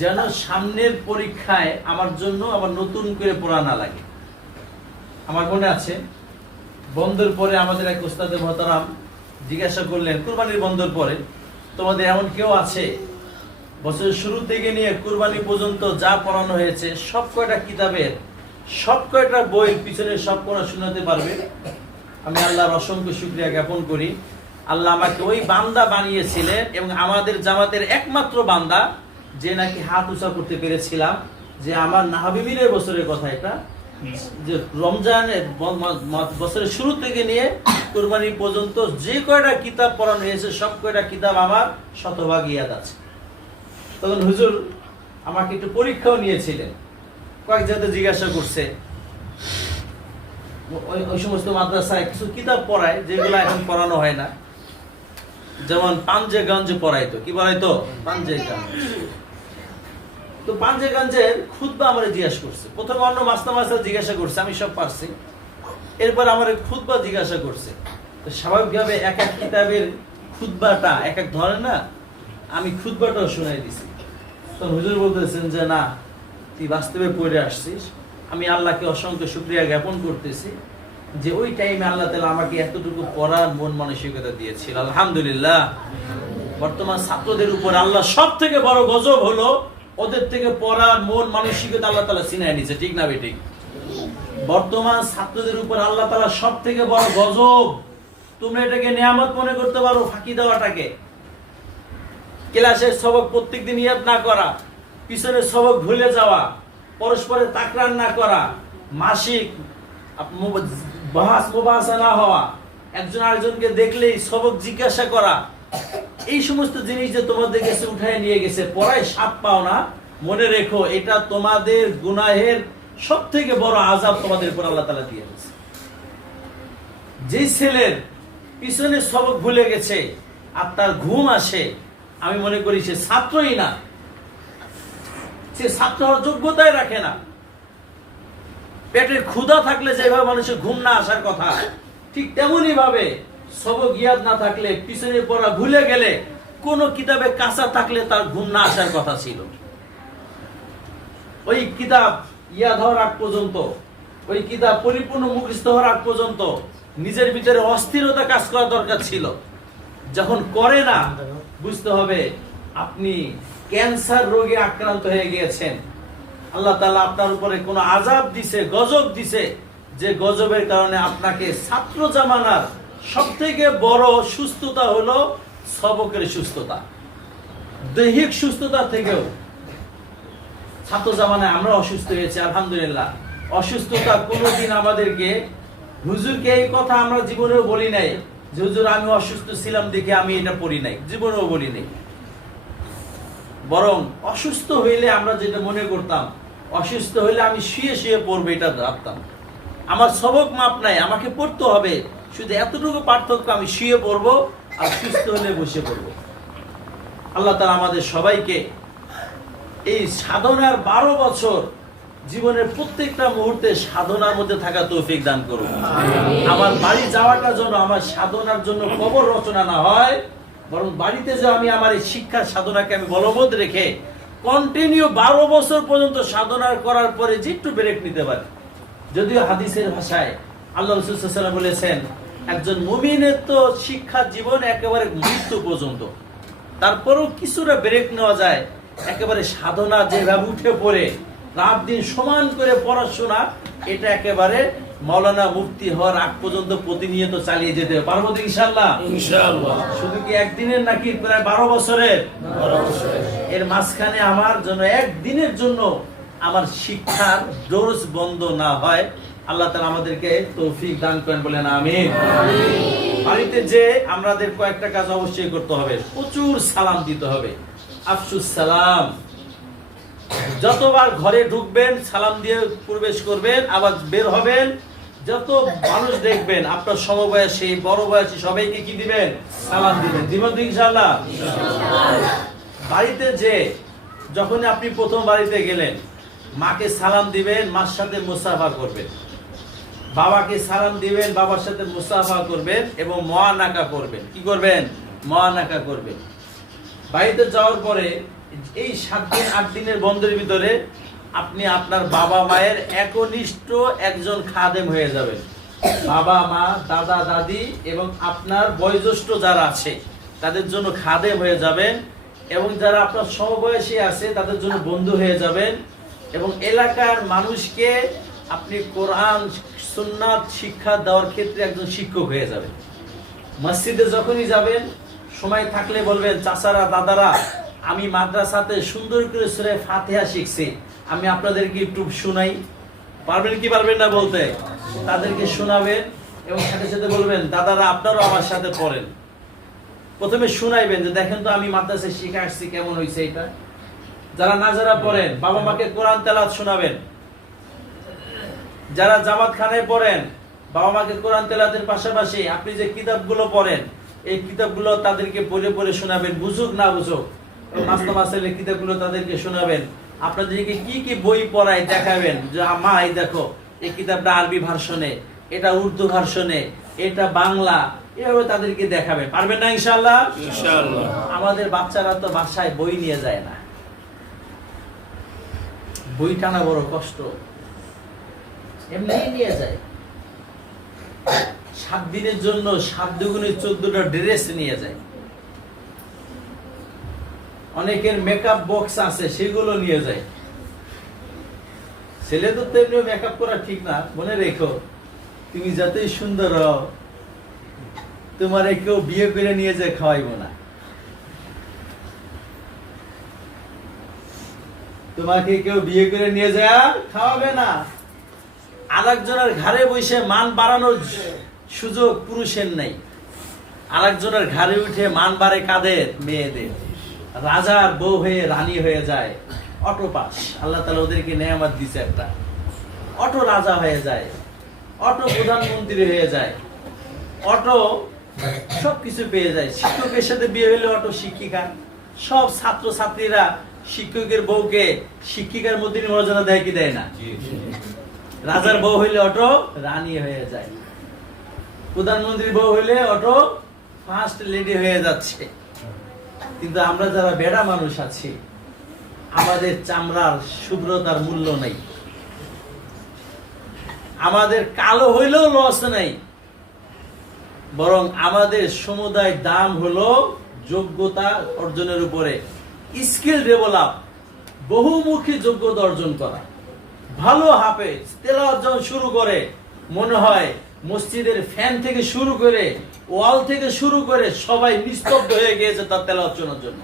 যেন সামনের পরীক্ষায় আমার জন্য আবার নতুন করে পড়া না লাগে। আমার মনে আছে বন্ধের পরে আমাদের এক উস্তাদে মহতারাম জিজ্ঞাসা করলেন, কুরবানির বন্ধের পরে তোমাদের এমন কেউ আছে বছরের শুরু থেকে নিয়ে কুরবানি পর্যন্ত যা পড়ানো হয়েছে সব কয়টা কিতাবের, সব কয়টা বইয়ের পিছনে সব পড়া শোনাতে পারবে? আমি আল্লাহর অসংখ্য শুকরিয়া জ্ঞাপন করি। আল্লাহ আমাকে ওই বান্দা বানিয়েছিলেন এবং আমাদের জামাতের একমাত্র বান্দা যে নাকি হাত উঁচা করতে পেরেছিলাম যে আমার নাহাবিবিরের বছরের কথা, এটা যে রমজানের বছরের শুরু থেকে নিয়ে কুরবানি পর্যন্ত যে কয়টা কিতাব পড়ানো হয়েছে সব কয়টা কিতাব আমার শতভাগ ইয়াদ আছে। তখন হুজুর আমাকে একটু পরীক্ষাও নিয়েছিলেন, কয়েক জায়গাতে জিজ্ঞাসা করছে। ওই সমস্ত মাদ্রাসায় কিছু কিতাব পড়ায় যেগুলো এখন পড়ানো হয় না, যেমন পাঞ্জেগঞ্জ পড়াইতো। কি পড়াইতো? পাঞ্জেগঞ্জ। তো পাঞ্জেগঞ্জের খুতবা আমার জিজ্ঞাসা করছে। প্রথমে অন্য মাস্টার জিজ্ঞাসা করছে, আমি সব পারছি। এরপর আমার খুতবা জিজ্ঞাসা করছে। তো স্বাভাবিকভাবে এক এক কিতাবের খুতবাটা এক এক ধরনের না, আমি খুতবাটাও শোনাই দিছি। তো হুজুর বলতেছেন যে না, তুই বাস্তবে পড়ে আসছিস, আমি আল্লাহকে অসংখ্য শুকরিয়া জ্ঞাপন করতেছি যে ওই টাইমে আল্লাহ তাআলা আমাকে এতটুকু পড়ার মন মানসিকতা দিয়েছিল। আলহামদুলিল্লাহ। বর্তমান ছাত্রদের উপর আল্লাহ সব থেকে বড় গজব হলো ওদের থেকে পড়ার মন মানসিকতা আল্লাহ তাআলা ছিনায় নিছে। ঠিক না বেঠিক? বর্তমান ছাত্রদের উপর আল্লাহ তাআলা সব থেকে বড় গজব। তোমরা এটাকে নিয়ামত মনে করতে পারো, ফাঁকি দেওয়াটাকে। ক্লাসের সবক প্রত্যেকদিন ইয়াদ না করা, পিছনের সবক ভুলে যাওয়া, পরস্পরের তাকরার না করা, মাসিক মুবাহাসা না হওয়া, একজন আরেকজনকে দেখলেই সবক জিজ্ঞাসা করা, এই সমস্ত জিনিস যে তোমাদের কাছে উঠায় নিয়ে গেছে, পড়ায় স্বাদ পাও না, মনে রেখো এটা তোমাদের গুনাহের সব থেকে বড় আযাব তোমাদের উপর আল্লাহ তাআলা দিয়ে দিয়েছে। যে ছেলের পিছনে সবক ভুলে গেছে আর তার ঘুম আসে, আমি মনে করি সে ছাত্রই না, সে ছাত্র হওয়ার যোগ্যতাই রাখে না। পেটের ক্ষুধা থাকলে যেভাবে মানুষের ঘুম না আসার কথা, ঠিক তেমনই ভাবে সবক ইয়াদ না থাকলে, পিছনে পড়া ভুলে গেলে, কোন কিতাবে কাঁচা থাকলে তার ঘুম না আসার কথা ছিল। ওই কিতাব ইয়াদ হওয়ার আগ পর্যন্ত, ওই কিতাব পরিপূর্ণ মুখস্থ হওয়ার আগ পর্যন্ত নিজের ভিতরে অস্থিরতা কাজ করা দরকার ছিল। যখন করে না, বুঝতে হবে আপনি ক্যান্সার রোগে আক্রান্ত হয়ে গিয়েছেন। আল্লাহ তাআলা আপনার উপরে কোন আযাব দিছে, গজব দিছে, যে গজবের কারণে আপনাকে ছাত্র জামানার সবথেকে বড় সুস্থতা হলো সবকের সুস্থতা। দৈহিক সুস্থতা থেকেও ছাত্র জামানায় আমরা অসুস্থ হয়েছি, আলহামদুলিল্লাহ। অসুস্থতা কোনোদিন আমাদেরকে, হুজুরকে এই কথা আমরা জীবনেও বলি নাই যে হুজুর আমি অসুস্থ ছিলাম দেখে আমি এটা পড়ি নাই, জীবনেও বলি নাই। বরং অসুস্থ হইলে আমরা যেটা মনে করতাম, অসুস্থ হইলে আমি শুয়ে শুয়ে পড়বো, এটা ভাবতাম। আমার সবক মাপ নাই, আমাকে পড়তে হবে, শুধু এতটুকু পার্থক্য, আমি শুয়ে পড়বো আর সুস্থ হলে বসে পড়বো। আল্লাহ তাআলা আমাদের সবাইকে এই সাধনার 12 বছর জীবনের প্রত্যেকটা মুহূর্তে সাধনার মধ্যে থাকা তৌফিক দান করুন। আমার বাড়ি যাওয়াটা যেন আমার সাধনার জন্য কবর রচনা না হয়, বরং বাড়িতে যে আমি আমার এই শিক্ষা সাধনাকে আমি বলবৎ রেখে কন্টিনিউ 12 বছর পর্যন্ত সাধনা করার পরে যে একটু ব্রেক নিতে পারি। যদিও হাদিসের ভাষায় আল্লাহ রাসূল সাল্লাল্লাহু আলাইহি ওয়াসাল্লাম বলেছেন, একজন মুমিনের তো শিক্ষা জীবন একেবারে মৃত্যু পর্যন্ত, তারপরেও কিছুটা ব্রেক নেওয়া যায়। একেবারে সাধনা যেভাবে উঠে পড়ে রাত দিন সমান করে পড়াশোনা, এটা একেবারে মাওলানা মুফতি হওয়ার আগ পর্যন্ত প্রতিনিয়ত চালিয়ে যেতে পারবো তো ইনশাআল্লাহ? ইনশাআল্লাহ। শুধু কি একদিনের নাকি প্রায় 12 বছরের? 12 বছরের। এর মাঝখানে আমার জন্য একদিনের জন্য আমার শিক্ষার ডোজ বন্ধ না হয়, আল্লাহ তাআলা আমাদেরকে তৌফিক দান করেন, বলেন আমিন। বাড়িতে যে আমাদের কয়েকটা কাজ অবশ্যই করতে হবে। প্রচুর সালাম দিতে হবে, আফসুস সালাম। যতবার ঘরে ঢুকবেন সালাম দিয়ে প্রবেশ করবেন, আবার বের হবেন, যত মানুষ দেখবেন আপনার সমবয়সী বড় বয়সী সবাইকে কি দিবেন? সালাম দিবেন। দিবেন তো ইনশাআল্লাহ? বাড়িতে যে যখনই আপনি প্রথম বাড়িতে গেলেন, মাকে সালাম দিবেন, মার সাথে মুসাফা করবেন। বাবাকে সালাম দিবেন, বাবার সাথে মুসাফা করবেন এবং মুআনাকা করবেন। কি করবেন? মুআনাকা করবেন। বাড়িতে যাওয়ার পরে এই 7 দিন 8 দিনের বন্ধের ভিতরে আপনি আপনার বাবা মায়ের একনিষ্ঠ একজন খাদেম হয়ে যাবেন। বাবা মা, দাদা দাদি এবং আপনার বয়োজ্যেষ্ঠ যারা আছে তাদের জন্য খাদেম হয়ে যাবেন, এবং যারা আপনার সমবয়সী আছে তাদের জন্য বন্ধু হয়ে যাবেন, এবং এলাকার মানুষকে আপনি কোরআন সুন্নাত শিক্ষা দেওয়ার ক্ষেত্রে একজন শিক্ষক হয়ে যাবেন। মসজিদে যখনই যাবেন, সময় থাকলে বলবেন, চাচারা দাদারা আমি মাদ্রাসাতে সুন্দর করে সূরা ফাতিহা শিখছি, আমি আপনাদেরকে একটু শোনাই। পারবেন কি পারবেন না বলতে? তাদেরকে শোনাবেন এবং সাথে সাথে বলবেন, দাদারা আপনারাও আমার সাথে পড়েন। প্রথমে শোনাইবেন যে দেখেন তো আমি মাদ্রাসায় শিখে আসছি, কেমন হয়েছে এটা। যারা নাজারা পড়েন, বাবা মাকে কোরআন তেলাওয়াত শোনাবেন। যারা জামাত খানায় পড়েন, বাবা মাকে কোরআন তেলাওয়াতের পাশাপাশি আপনি যে কিতাবগুলো পড়েন, এই কিতাবগুলো তাদেরকে পড়ে পড়ে শোনাবেন, বুঝুক না বুঝুক। মাস্তা মাসাইলের কিতাবগুলো তাদেরকে শোনাবেন। আপনাদেরকে কি কি বই পড়ায় দেখাবেন, যে মা এই দেখো এই কিতাবটা আরবি ভার্সনে, এটা উর্দু ভার্সনে, এটা বাংলা, এভাবে তাদেরকে দেখাবেন। পারবেন না ইনশাআল্লাহ? ইনশাআল্লাহ। আমাদের বাচ্চারা তো বাসায় বই নিয়ে যায় না, বই টানা বড় কষ্ট, এমনি নিয়ে যায়। 7 দিনের জন্য 7 দুগুণে 14টা ড্রেস নিয়ে যায়। অনেকের মেকআপ বক্স আছে, সেগুলো নিয়ে যায়। ছেলে তো তেমনি মেকআপ করা ঠিক না। মনে রেখো, তুমি যতই সুন্দর হও, তোমার কেউ বিয়ে করে নিয়ে যায় খাওয়াইব না। তোমাকে কেউ বিয়ে করে নিয়ে যায় খাওয়াবে না। আরেকজনের ঘাড়ে বসে মান বাড়ানোর সুযোগ পুরুষের নেই। আরেকজনের ঘাড়ে উঠে মান বাড়ে কাদের? মেয়েদের। রাজার বউ হয়ে রানী হয়ে যায়, অটো পাস। আল্লাহ তাআলা ওদেরকে নেয়ামত দিয়েছে একটা, অটো রাজা হয়ে যায়, অটো প্রধানমন্ত্রী হয়ে যায়, অটো সবকিছু পেয়ে যায়। শিক্ষকের সাথে বিয়ে হইলে অটো শিক্ষিকা, সব ছাত্র ছাত্রীরা শিক্ষকের বউকে শিক্ষিকার মধ্যে মর্যাদা দেয় কি দেয় না? রাজার বউ হইলে অটো রানী হয়ে যায়, প্রধানমন্ত্রীর বউ হইলে অটো ফার্স্ট লেডি হয়ে যাচ্ছে। কিন্তু আমরা যারা বেড়া মানুষ আছি, আমাদের চামড়ার শুভ্রতার মূল্য নেই, আমাদের কালো হইলেও লস নেই, বরং আমাদের সমুদায় দাম হলো যোগ্যতা অর্জনের উপরে, স্কিল ডেভেলপ, বহুমুখী যোগ্যতা অর্জন করা। ভালো হাফেজ তেলাওয়াত যখন শুরু করে মনে হয় মসজিদের ফ্যান থেকে শুরু করে ওয়াল থেকে শুরু করে সবাই নিস্তব্ধ হয়ে গিয়েছে তার তেলাওয়াত শোনার জন্য।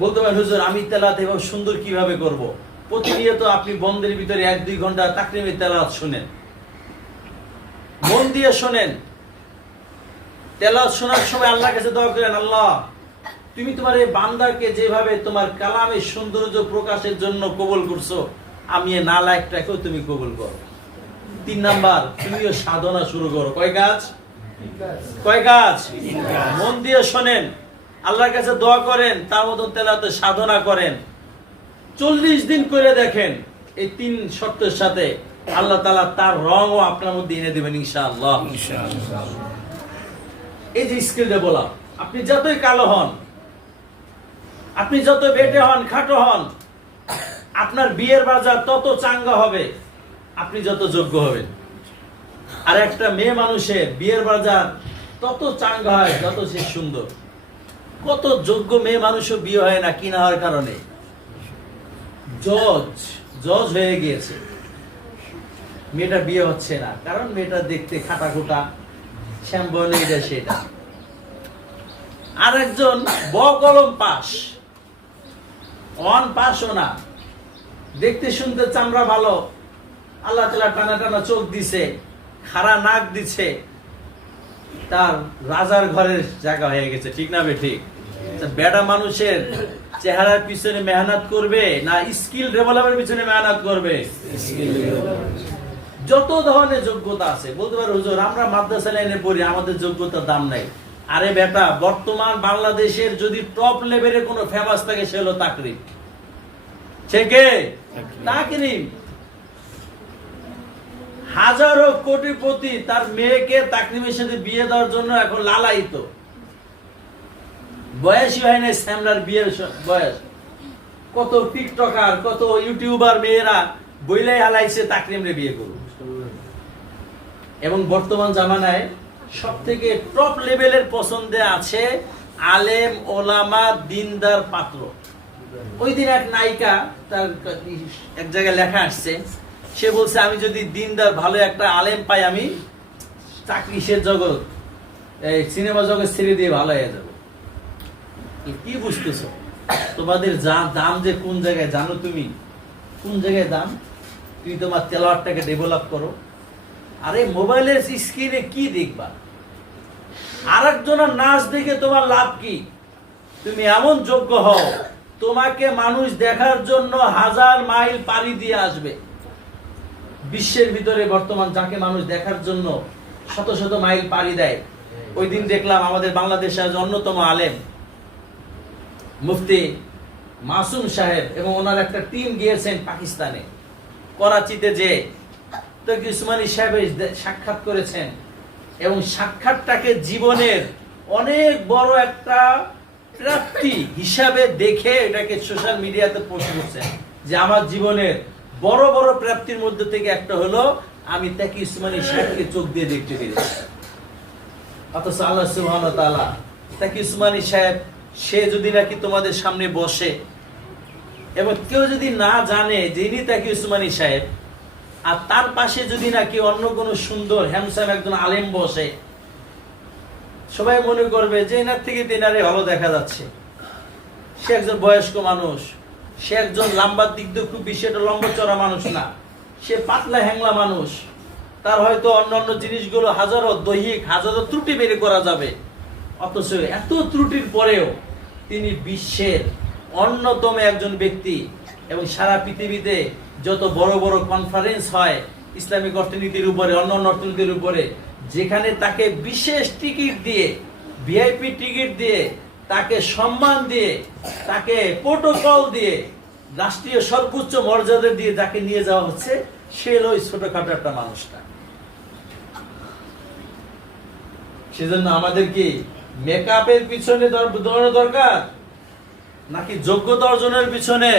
বলতে পারেন হুজুর আমি তেলাওয়াত এভাবে সুন্দর কিভাবে করব? প্রতিনিয়ত আপনি বন্ধের ভিতরে 1-2 ঘন্টা তাকরিমের তেলাওয়াত শুনেন, মন দিয়ে শোনেন। তেলাওয়াত শোনার সময় আল্লাহর কাছে দোয়া করেন, আল্লাহ তুমি তোমার এই বান্দাকে যেভাবে তোমার কালামের সৌন্দর্য প্রকাশের জন্য কবুল করছো, আমি এই নালায়েকটাকেও তুমি কবুল করো। 3 নাম্বার, তুমিও সাধনা শুরু করো। কয় কাজ? মন দিয়ে শোনেন, আল্লাহর কাছে দোয়া করেন, তার মতন তেলাওয়াতে সাধনা করেন। 40 দিন করে দেখেন, এই 3 শর্তের সাথে আল্লাহ তাআলা তার রঙও আপনার মধ্যে এনে দিবেন ইনশাআল্লাহ। এই যে স্কিল ডেভেলপ, আপনি যতই কালো হন, আপনি যত বেটে হন, খাটো হন, আপনার বিয়ের বাজার তত চাঙ্গা হবে আপনি যত যোগ্য হবেন। আর একটা মেয়ে মানুষের বিয়ের বাজার তত চাঙ্গা হয় যত সে সুন্দর। কত যোগ্য মেয়ে মানুষও বিয়ে হয় না কি না হওয়ার কারণে? জজ হয়ে গিয়েছে, মেয়েটা বিয়ে হচ্ছে না, কারণ মেয়েটা দেখতে খাটা খোটা, শ্যামবর্ণ, এটা সেটা। আর একজন বকলম পাস, অন পাসও না, দেখতে শুনতে চামড়া ভালো, আল্লাহ তাআলা টানা টানা চোখ দিছে, খাড়া নাক দিছে, তার রাজার ঘরের জায়গা হয়ে গেছে। ঠিক না বে ঠিক? বেটা মানুষের চেহারার পিছনে মেহনত করবে না স্কিল ডেভেলপের পিছনে মেহনত করবে? যত ধরনের যোগ্যতা আছে, বলতে পারো হুজুর আমরা মাদ্রাসা লাইনে পড়ি, আমাদের যোগ্যতার দাম নাই। আরে বেটা, বর্তমান বাংলাদেশের যদি টপ লেভেলের কোনো ফেমাস থাকে সে হলো তাকরিম। তাকরিম হাজারো কোটিপতি তার মেয়েকে তাকরিমের সাথে বিয়ে দেওয়ার জন্য এখন লালায়িত। বয়সই হয় না শ্যামলার বিয়ের বয়স। কত টিকটকার, কত ইউটিউবার মেয়েরা বইলাই হালাইছে তাকরিমরে বিয়ে করুন। এবং বর্তমান জামানায় সব থেকে টপ লেভেলের পছন্দে আছে আলেম, ওলামা, দিনদার পাত্র। ওই দিন এক নায়িকা, তার এক জায়গায় লেখা আসছে, সে বলছে আমি যদি দিনদার ভালো একটা আলেম পাই, আমি চাকরির জগৎ, এই সিনেমা জগৎ ছেড়ে দিয়ে ভালো হয়ে যাব। কি বুঝতেছো? তোমাদের দাম যে কোন জায়গায় জানো? তুমি কোন জায়গায় দাম? তুমি তোমার তেলাওয়াতটাকে ডেভেলপ করো। আরে মোবাইলের স্ক্রিনে কি দেখবা? আরেকজনের নাচ দেখে তোমার লাভ কি? তুমি এমন যোগ্য হও, তোমাকে মানুষ দেখার জন্য 1000 মাইল পাড়ি দিয়ে আসবে। বিশ্বের ভিতরে বর্তমান যাকে মানুষ দেখার জন্য শত শত মাইল পাড়ি দেয়। ওই দিন দেখলাম আমাদের বাংলাদেশের অন্যতম আলেম মুফতি মাসুম সাহেব এবং ওনার একটা টিম গিয়েছেন পাকিস্তানে, করাচিতে, যে তকি উসমানী সাহেবের সাক্ষাৎ করেছেন এবং সাক্ষাৎটাকে জীবনের অনেক বড় একটা প্রাপ্তি হিসাবে দেখে এটাকে সোশ্যাল মিডিয়াতে পোস্ট করছেন যে আমার জীবনের বড় বড় প্রাপ্তির মধ্যে থেকে একটা হলো আমি তাকি উসমানী সাহেবকে চোখ দিয়ে দেখতে পেরেছি। অথচ আল্লাহ সুবহানাহু ওয়া তাআলা তাকি উসমানী সাহেব, সে যদি নাকি তোমাদের সামনে বসে এবং কেউ যদি না জানে যে ইনি তাকি উসমানী সাহেব, আর তার পাশে যদি নাকি অন্য কোনো সুন্দর হ্যান্ডসাম একজন আলেম বসে, সবাই মনে করবে যে এনার থেকে তেনারে ভালো দেখা যাচ্ছে। সে একজন বয়স্ক মানুষ, সে একজন লম্বার দিক দিয়ে খুব বেশি একটা লম্বা চড়া মানুষ না, সে পাতলা হ্যাংলা মানুষ। তার হয়তো অন্যান্য জিনিসগুলো হাজারো দৈহিক হাজারো ত্রুটি বের করা যাবে, অথচ এত ত্রুটির পরেও তিনি বিশ্বের অন্যতম একজন ব্যক্তি। এবং সারা পৃথিবীতে যত বড় বড় কনফারেন্স হয় ইসলামিক অর্থনীতির উপরে, অন্যান্য অর্থনীতির উপরে, যেখানে তাকে বিশেষ টিকিট দিয়ে, ভিআইপি টিকিট দিয়ে, তাকে সম্মান দিয়ে, তাকে প্রোটোকল দিয়ে, রাষ্ট্রীয় সর্বোচ্চ মর্যাদা দিয়ে যাকে নিয়ে যাওয়া হচ্ছে, সে হলো ওই ছোটখাটো একটা মানুষটা। সেজন্য আমাদের কি মেকআপের পিছনে দৌড়ানো দরকার নাকি যোগ্যতা অর্জনের পিছনে?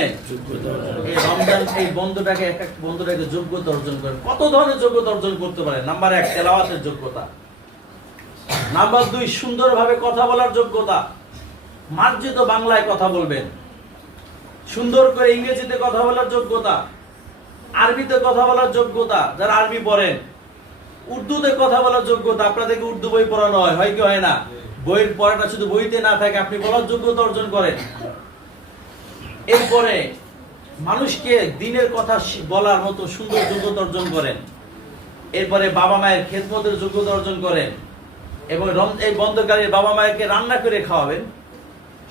এই রমজান এই বন্ধুটাকে এক এক বন্ধুটাকে যোগ্যতা অর্জন করেন। কত ধরনের যোগ্যতা অর্জন করতে পারে? নাম্বার 1 তেলাওয়াতের যোগ্যতা, নাম্বার 2 সুন্দরভাবে কথা বলার যোগ্যতা, মার্জিত বাংলায় কথা বলবেন, সুন্দর করে ইংরেজিতে কথা বলার যোগ্যতা, আরবিতে কথা বলার যোগ্যতা, যারা আরবি পড়েন, উর্দুতে কথা বলার যোগ্যতা। আপনাদেরকে উর্দু বই পড়ানো হয় কি হয় না? বইয়ের পড়াটা শুধু বইতে না থাকে, আপনি বলার যোগ্যতা অর্জন করেন। এরপরে মানুষকে দিনের কথা বলার মতো সুন্দর যোগ্যতা অর্জন করেন। এরপরে বাবা মায়ের খেদমতের যোগ্যতা অর্জন করেন এবং এই বন্ধকারীর বাবা মায়েরকে রান্না করে খাওয়াবেন।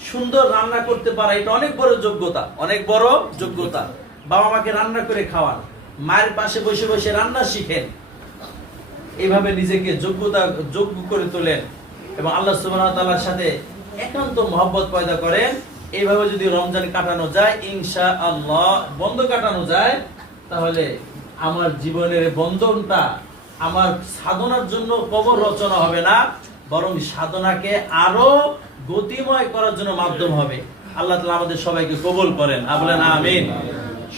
সুন্দর রান্না করতে পারা এটা অনেক বড় যোগ্যতা, অনেক বড় যোগ্যতা। বাবা মাকে রান্না করে খাওয়ান, মায়ের পাশে বসে বসে রান্না শিখেন, এইভাবে নিজেকে যোগ্য করে তোলেন এবং আল্লাহ সুবহানাহু ওয়া তাআলার সাথে একান্ত মহব্বত পয়দা করেন। এইভাবে যদি রমজান কাটানো যায়, ইনশাআল্লাহ বন্ধ কাটানো যায়, তাহলে আমার জীবনের বন্ধনটা আমার সাধনার জন্য কবর রচনা হবে না, বরং সাধনাকে আরো গতিময় করার জন্য মাধ্যম হবে। আল্লাহ তাআলা আমাদের সবাইকে কবুল করেন, বলেন আমিন।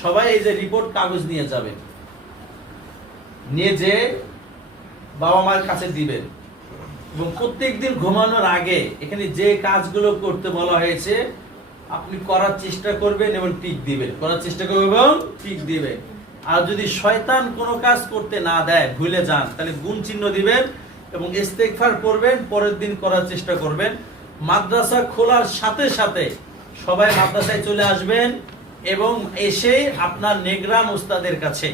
সবাই এই যে রিপোর্ট কাগজ নিয়ে যাবেন, নিয়ে যে বাবা মায়ের কাছে দিবেন এবং প্রত্যেকদিন ঘুমানোর আগে এখানে যে কাজগুলো করতে বলা হয়েছে আপনি করার চেষ্টা করবেন এবং টিক দিবেন, করার চেষ্টা করবেন এবং টিক দিবেন। আর যদি শয়তান কোনো কাজ করতে না দেয়, ভুলে যান, তাহলে গুণ চিহ্ন দিবেন এবং ইস্তেগফার করবেন, পরের দিন করার চেষ্টা করবেন। মাদ্রাসা খোলার সাথে সাথে সবাই মাদ্রাসায় চলে আসবেন এবং এসে আপনার নেগরান উস্তাদের কাছে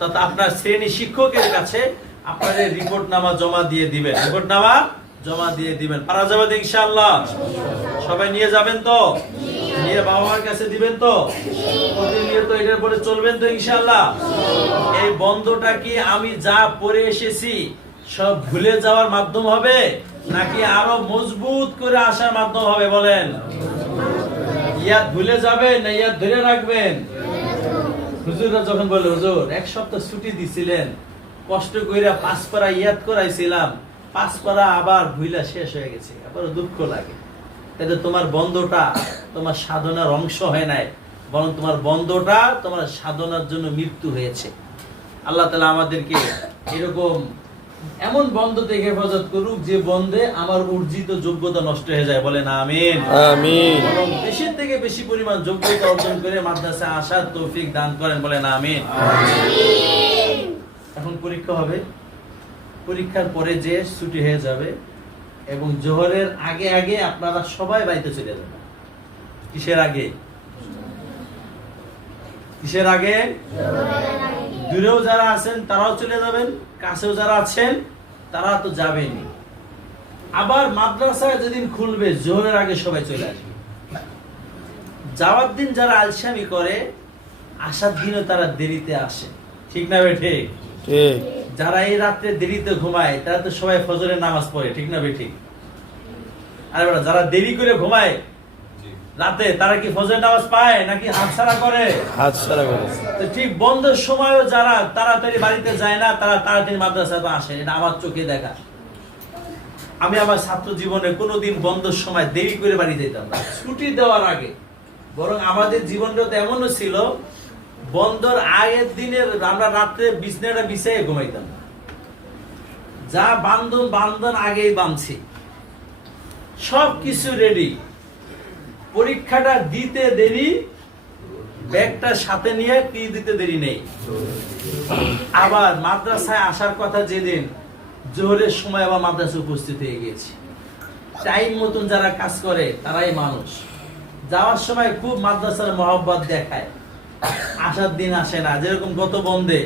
তথা আপনার শ্রেণী শিক্ষকের কাছে আপনাদের রিপোর্ট নামা জমা দিয়ে দিবেন, রিপোর্ট নামা জমা দিয়ে দিবেন। পারা যাবে তো ইনশাআল্লাহ? সবাই নিয়ে যাবেন তো? নিয়ে বাবা মার কাছে দিবেন তো? প্রতিনিয়ত এটার পরে চলবেন তো ইনশাআল্লাহ? এই বন্ধটা কি আমি যা পড়ে এসেছি সব ভুলে যাওয়ার মাধ্যম হবে নাকি আরো মজবুত করে আসার মাধ্যম হবে? বলেন, ইয়াদ ভুলে যাবেন না ইয়াদ ধরে রাখবেন? হুজুররা যখন বলে হুজুর 1 সপ্তাহ ছুটি দিছিলেন, কষ্ট কইরা 5 পারা ইয়াদ করাইছিলাম, 5 পারা আবার ভুইলা শেষ হয়ে গেছে, আবার দুঃখ লাগে। তাহলে তোমার বন্ধটা তোমার সাধনার অংশ হয় নাই, বরং তোমার বন্ধটা তোমার সাধনার জন্য মৃত্যু হয়েছে। আল্লাহ তাআলা আমাদেরকে এরকম এমন বন্ধ থেকে হেফাজত করুক যে বন্ধে আমার অর্জিত যোগ্যতা নষ্ট হয়ে যায়। বলেন আমিন, আমিন। এবং বেশি থেকে বেশি পরিমাণ যোগ্যতা অর্জন করে মাদ্রাসায় আসার তৌফিক দান করেন। বলেন আমিন, আমিন। এখন পরীক্ষা হবে, পরীক্ষার পরে যে ছুটি হয়ে যাবে এবং জোহরের আগে আগে আপনারা সবাই বাড়িতে চলে যাবেন। কিসের আগে? কিসের আগে? দূরেও যারা আছেন তারাও চলে যাবেন, কাছেও যারা আছেন তারা তো যাবেনই। আবার মাদ্রাসায় যেদিন খুলবে জোহরের আগে সবাই চলে আসবে। যাওয়ার দিন যারা আলসামি করে, আসার দিনও তারা দেরিতে আসে, ঠিক না বে ঠিক? যারা এই রাত্রে দেরিতে ঘুমায় তারা তো সবাই ফজরের নামাজ পড়ে, ঠিক না বে ঠিক? আরে বেটা, যারা দেরি করে ঘুমায় রাতে তারা কি ফজরের নামাজ পায় নাকি হাতছাড়া করে? হাতছাড়া করে। তো ঠিক বন্ধের সময়ও যারা তাড়াতাড়ি বাড়িতে যায় না, তারা তাড়াতাড়ি মাদ্রাসায় আসে, এটা আমার চোখে দেখা। আমি আমার ছাত্র জীবনে কোনোদিন বন্ধের সময় দেরি করে বাড়ি যেতাম না, ছুটি দেওয়ার আগে। বরং আমাদের জীবনটা তো এমনও ছিল, বন্ধর আগের দিনের আমরা রাত্রে বিছনাটা বিছাইয়ে ঘুমাইতাম, যা বান্ধন আগেই বাঁধছি, সবকিছু রেডি। পরীক্ষাটা দিতে দেরি, ব্যাগটা সাথে নিয়ে কি দিতে দেরি নেই। আবার মাদ্রাসায় আসার কথা যেদিন, জোহরের সময় আবার মাদ্রাসায় উপস্থিত হয়ে গেছি। টাইম মতন যারা কাজ করে তারাই মানুষ। যাওয়ার সময় খুব মাদ্রাসার মহব্বত দেখায়, আসার দিন আসে না। যেরকম গত বন্ধে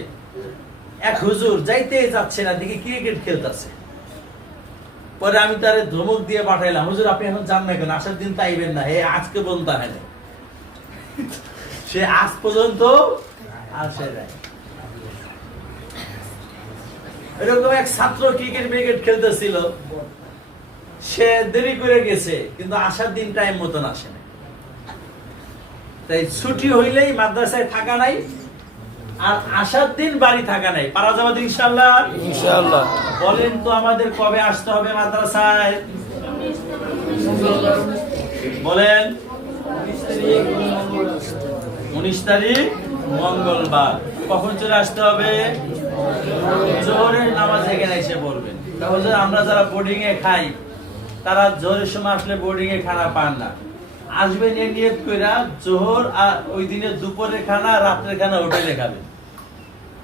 এক হুজুর যাইতে যাচ্ছে না, দেখি ক্রিকেট খেলতেছে। পরে আমি তারে ধমক দিয়ে পাঠাইলাম, হুজুর আপনি এখন যান না কেন? আসার দিন তাইবেন না, হে আজকে বন্ধ হয় না। সে আজ পর্যন্ত আসে নাই। এরকম এক ছাত্র ক্রিকেট খেলতেছিল, সে দেরি করে গেছে কিন্তু আসার দিন টাইম মতন আসে না। তাই ছুটি হইলেই মাদ্রাসায় থাকা নাই, আর আসার দিন বাড়ি থাকা নাই। পারা যাবে ইনশাআল্লাহ? ইনশাআল্লাহ। বলেন তো আমাদের কবে আসতে হবে মাদ্রাসায়? বলেন। 19 তারিখ মঙ্গলবার। কখন চলে আসতে হবে? জোহরের নামাজ এখানে এসে পড়বেন। তাহলে আমরা যারা বোর্ডিং এ খাই, তারা জোহরের সময় আসলে বোর্ডিং এ খানা পান না। আসবেন এই নিয়ত কইরা, জোহর আর ওই দিনের দুপুরের খানা, রাত্রের খানা হোটেলে খাবেন।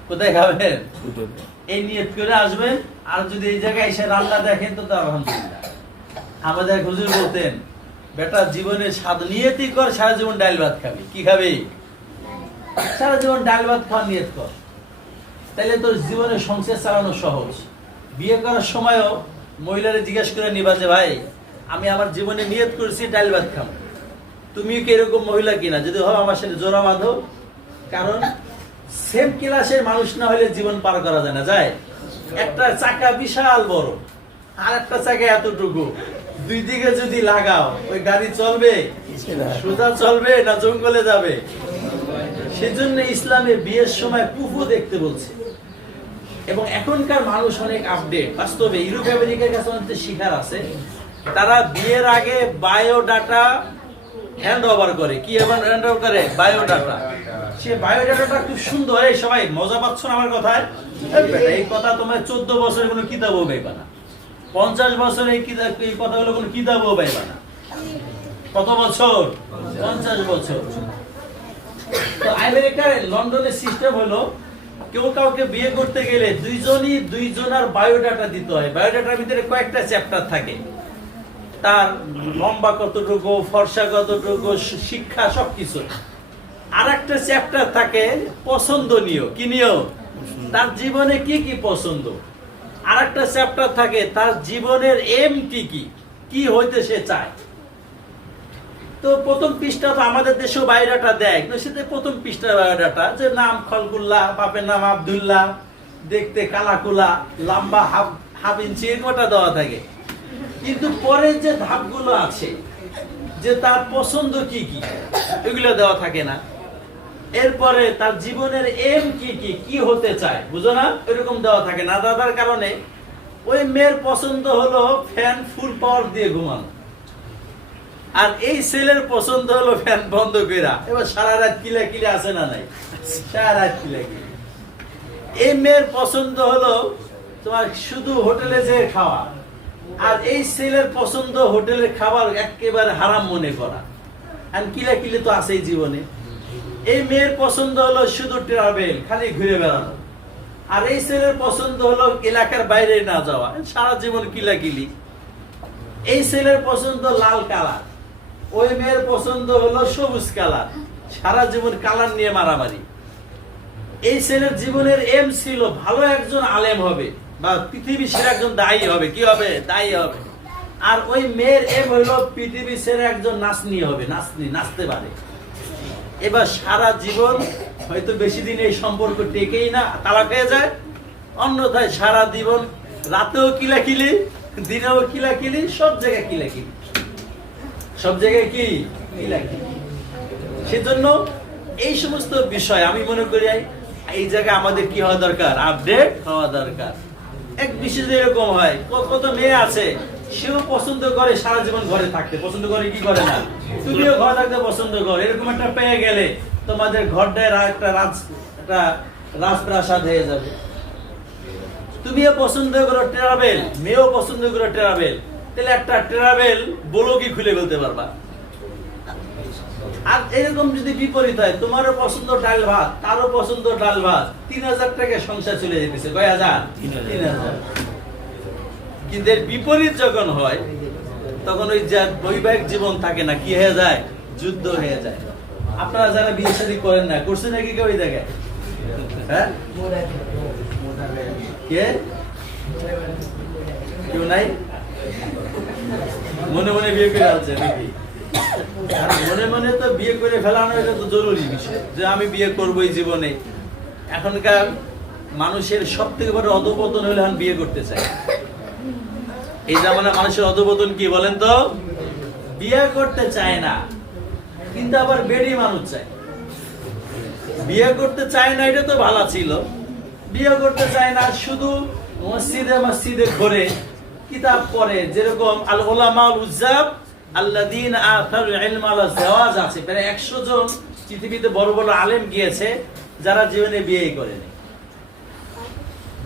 কোথায় খাবেন? এই নিয়ত করে আসবেন। আর যদি এই জায়গায় এসে রান্না দেখেন তো আলহামদুলিল্লাহ। আমাদের হুজুর বলতেন, বেটা জীবনে স্বাদ নিয়তই কর, সারা জীবন ডাল ভাত খাবি। কি খাবি? সারা জীবন ডাল ভাত খাওয়ার নিয়ত কর, তাহলে তোর জীবনে সংসার চালানো সহজ। বিয়ে করার সময়ও মহিলারে জিজ্ঞেস করে নিবা যে ভাই আমি আমার জীবনে নিয়ত করেছি ডাল ভাত খাবো, তুমি কি এরকম মহিলা কিনা? যদি হয় আমার সাথে জোড়া বাঁধো। কারণ সেম ক্লাসের মানুষ না হলে জীবন পার করা যায় না। যায় একটা চাকা বিশাল বড়, আর একটা চাকা এতটুকু, দুই দিকে যদি লাগাও ওই গাড়ি চলবে? সোজা চলবে না জঙ্গলে যাবে? সেজন্য ইসলামে বিয়ের সময় কুফু দেখতে বলছে। এবং এখনকার মানুষ অনেক আপডেট। বাস্তবে ইউরোপ আমেরিকার কাছে অনেক শিখার আছে। তারা বিয়ের আগে বায়োডাটা হ্যান্ড ওভার করে। কি হ্যান্ড ওভার করে? বায়োডাটা। সে বায়োডাটাটা খুব সুন্দর। এই সবাই মজা পাচ্ছ না আমার কথায়? এই কথা তোমার 14 বছরের কোনো কিতাবও পাইবা না, 50 বছর এই কথাগুলো কোনো কিতাবও পাইবা না। কত বছর? 50 বছর। তো আমেরিকার লন্ডনের সিস্টেম হলো, কেউ কাউকে বিয়ে করতে গেলে দুইজনই দুইজনের বায়োডাটা দিতে হয়। বায়োডাটার ভিতরে কয়েকটা চ্যাপ্টার থাকে, তার লম্বা কতটুকু, ফর্সা কতটুকু, শিক্ষা, সবকিছু। আর একটা চ্যাপ্টার থাকে পছন্দনীয়। কি নিয়েও? তার জীবনে কি কি পছন্দ। আর একটা চ্যাপ্টার থাকে তার জীবনের এম কি কি, কি হইতে সে চায়। তো প্রথম পৃষ্ঠা তো আমাদের দেশেও বায়োডাটা দেয়, কিন্তু সেটা প্রথম পৃষ্ঠার বায়োডাটা, যে নাম খলকুল্লাহ, বাপের নাম আব্দুল্লাহ, দেখতে কালাকুলা, লম্বা হাফ ইঞ্চি, এরকমটা দেওয়া থাকে। কিন্তু পরের যে ধাপগুলো আছে, যে তার পছন্দ কি কি, এগুলো দেওয়া থাকে না। এরপরে তার জীবনের এম কি কি, কি হতে চায়, বুঝো না, এরকম দেওয়া থাকে না। দাদার কারণে ওই মেয়ের পছন্দ হলো ফ্যান ফুল পাওয়ার দিয়ে ঘুমানো, আর এই ছেলের পছন্দ হলো ফ্যান বন্ধ কইরা। এবার সারা রাত কিলাকিলি আছে না নাই? সারা রাত কিলাকিলি। এই মেয়ের পছন্দ হলো তোমার শুধু হোটেলে যেয়ে খাওয়া, আর এই ছেলের পছন্দ হোটেলের খাবার একেবারে হারাম মনে করা। আর কিলাকিলি তো আছেই জীবনে। এই মেয়ের পছন্দ হলো শুধু ট্রাভেল, খালি ঘুরে বেড়ানো, আর এই ছেলের পছন্দ হলো এলাকার বাইরে না যাওয়া, সারা জীবন কিলাকিলি। এই ছেলের পছন্দ লাল কালার, ওই মেয়ের পছন্দ হলো সবুজ কালার, সারা জীবন কালার নিয়ে মারামারি। এই ছেলের জীবনের এম ছিল ভালো একজন আলেম হবে, বা পৃথিবী সেরা একজন দায়ী হবে। কি হবে? দায়ী হবে। আর ওই মেয়ের এম হইলো পৃথিবী সেরা একজন নাচনি হবে, নাচতে পারে। এবার সারা জীবন হয়তো বেশি দিন এই সম্পর্ক টেকেই না, তালাক হয়ে যায়। অন্যথায় সারা জীবন রাতেও কিলাকিলি, দিনেও কিলাকিলি, সব জায়গায় কিলাকিলি, সব জায়গায় কি কিলাকিলি। সেজন্য এই সমস্ত বিষয় আমি মনে করি এই জায়গায় আমাদের কি হওয়া দরকার? আপডেট হওয়া দরকার। এক বিশেষ এরকম হয়, কত মেয়ে আছে সেও পছন্দ করে সারা জীবন ঘরে থাকতে, পছন্দ করে কি করে না? তুমিও ঘরে থাকতে পছন্দ করো। এরকম একটা পেয়ে গেলে তোমাদের ঘরটায় একটা রাজপ্রাসাদ হয়ে যাবে। তুমিও পছন্দ করো ট্রাভেল, মেয়েও পছন্দ করো ট্রাভেল, তাহলে একটা ট্রাভেল ব্লগই খুলে ফেলতে পারবা। আর এরকম যদি বিপরীত হয়, তোমারও পছন্দ ডাল ভাত, তারও পছন্দ ডাল ভাত, 3000 টাকা সংসার চলে যেতেছে। কয় হাজার? 3000। কিন্তু এর বিপরীত যখন হয়, তখন ওই যে বৈবাহিক জীবন থাকে না, কি হয়ে যায়? যুদ্ধ হয়ে যায়। আপনারা যারা বিয়ে শাদী করেন না, করছে নাকি কেউ ওই জায়গায়? হ্যাঁ, কে কেউ নাই? মনে মনে বিয়ে করে আছে নাকি? মনে মনে তো বিয়ে করে ফেলানো, এটা তো জরুরি বিষয় যে আমি বিয়ে করবো এই জীবনে। এখনকার মানুষের সব থেকে বড় অধপতন হলে এখন বিয়ে করতে চায়। এই জামানায় মানুষের অধপতন কি বলেন তো? বিয়ে করতে চায় না, কিন্তু আবার বেডি মানুষ চায়। বিয়ে করতে চায় না, এটা তো ভালো ছিল। বিয়ে করতে চায় না, শুধু মসজিদে মসজিদে ঘুরে কিতাব পড়ে, যেরকম আল উলামাউল উজ্জাব আল্লাযীনা আথারুল ইলম আলা যাওয়াজ আছে। প্রায় 100 জন পৃথিবীতে বড় বড় আলেম গিয়েছে যারা জীবনে বিয়েই করেনি।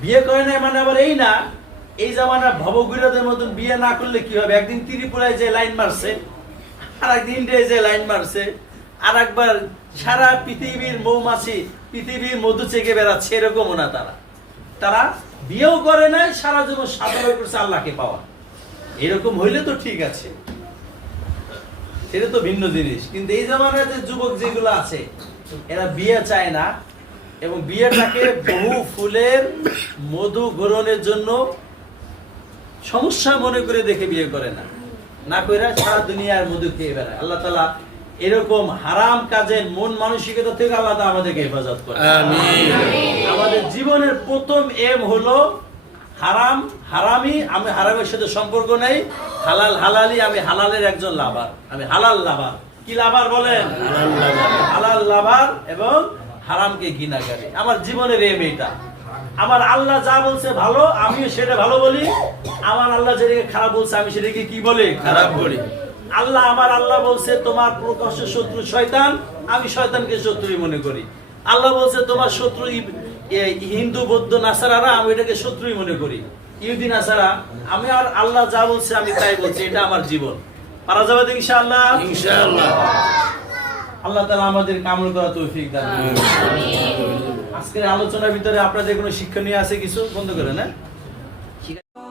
বিয়ে করে নাই মানে আবার এই না, এই জামানা ভবঘুরেদের মতন বিয়ে না করলে কি হবে? একদিন ত্রিপুরায় যে লাইন মারছে, আর একদিন ইন্ডিয়ায় যে লাইন মারছে, আর একবার সারা পৃথিবীর মৌমাছি পৃথিবীর মধু চেকে বেড়াচ্ছে, এরকমও না। তারা বিয়েও করে নাই, সারা জীবন সাধনা করছে আল্লাহকে পাওয়া। এরকম হইলে তো ঠিক আছে, সেটা তো ভিন্ন জিনিস। কিন্তু এই জামানায় যে যুবক যেগুলো আছে, এরা বিয়ে চায় না, এবং বিয়েটাকে বহু ফুলের মধু গ্রহণের জন্য সমস্যা মনে করে দেখে বিয়ে করে না, না কইরা সারা দুনিয়ার মধু খেয়ে বেড়ায়। আল্লাহ তাআলা এরকম হারাম কাজের মন মানসিকতা থেকে আল্লাহ তাআলা আমাদেরকে হেফাজত করে। আমিন। আমাদের জীবনের প্রথম এম হলো হারাম হারামি, আমি হারামের সাথে সম্পর্ক নেই। হালাল হালালি, আমি হালালের একজন লাভার, আমি হালাল লাভার। কি লাভার বলেন? হালাল লাভার এবং হারামকে ঘৃণা করে। আমার জীবনের এম এটা। আমার আল্লাহ যা বলছে ভালো, আমিও সেটা ভালো বলি। আমার আল্লাহ যেটাকে খারাপ বলছে, আমি সেটাকে কি বলি? খারাপ বলি। আমার আল্লাহ বলছে তোমার প্রকাশ্য শত্রু শয়তান, আমি শয়তানকে শত্রুই মনে করি। আল্লাহ বলছে তোমার শত্রু হিন্দু বৌদ্ধ নাসারারা, আমি এটাকে শত্রুই মনে করি। ইহুদি নাসারা, আমি আর আল্লাহ যা বলছে আমি তাই বলছি। এটা আমার জীবন। পারা যাবে তো ইনশাআল্লাহ? ইনশাআল্লাহ। আল্লাহ তাআলা আমাদের আমল করার তৌফিক দান করুন। আজকের আলোচনার ভিতরে আপনাদের কোনো শিক্ষণীয় আছে কিছু? বন্ধ করেন, হ্যাঁ? ঠিক আছে।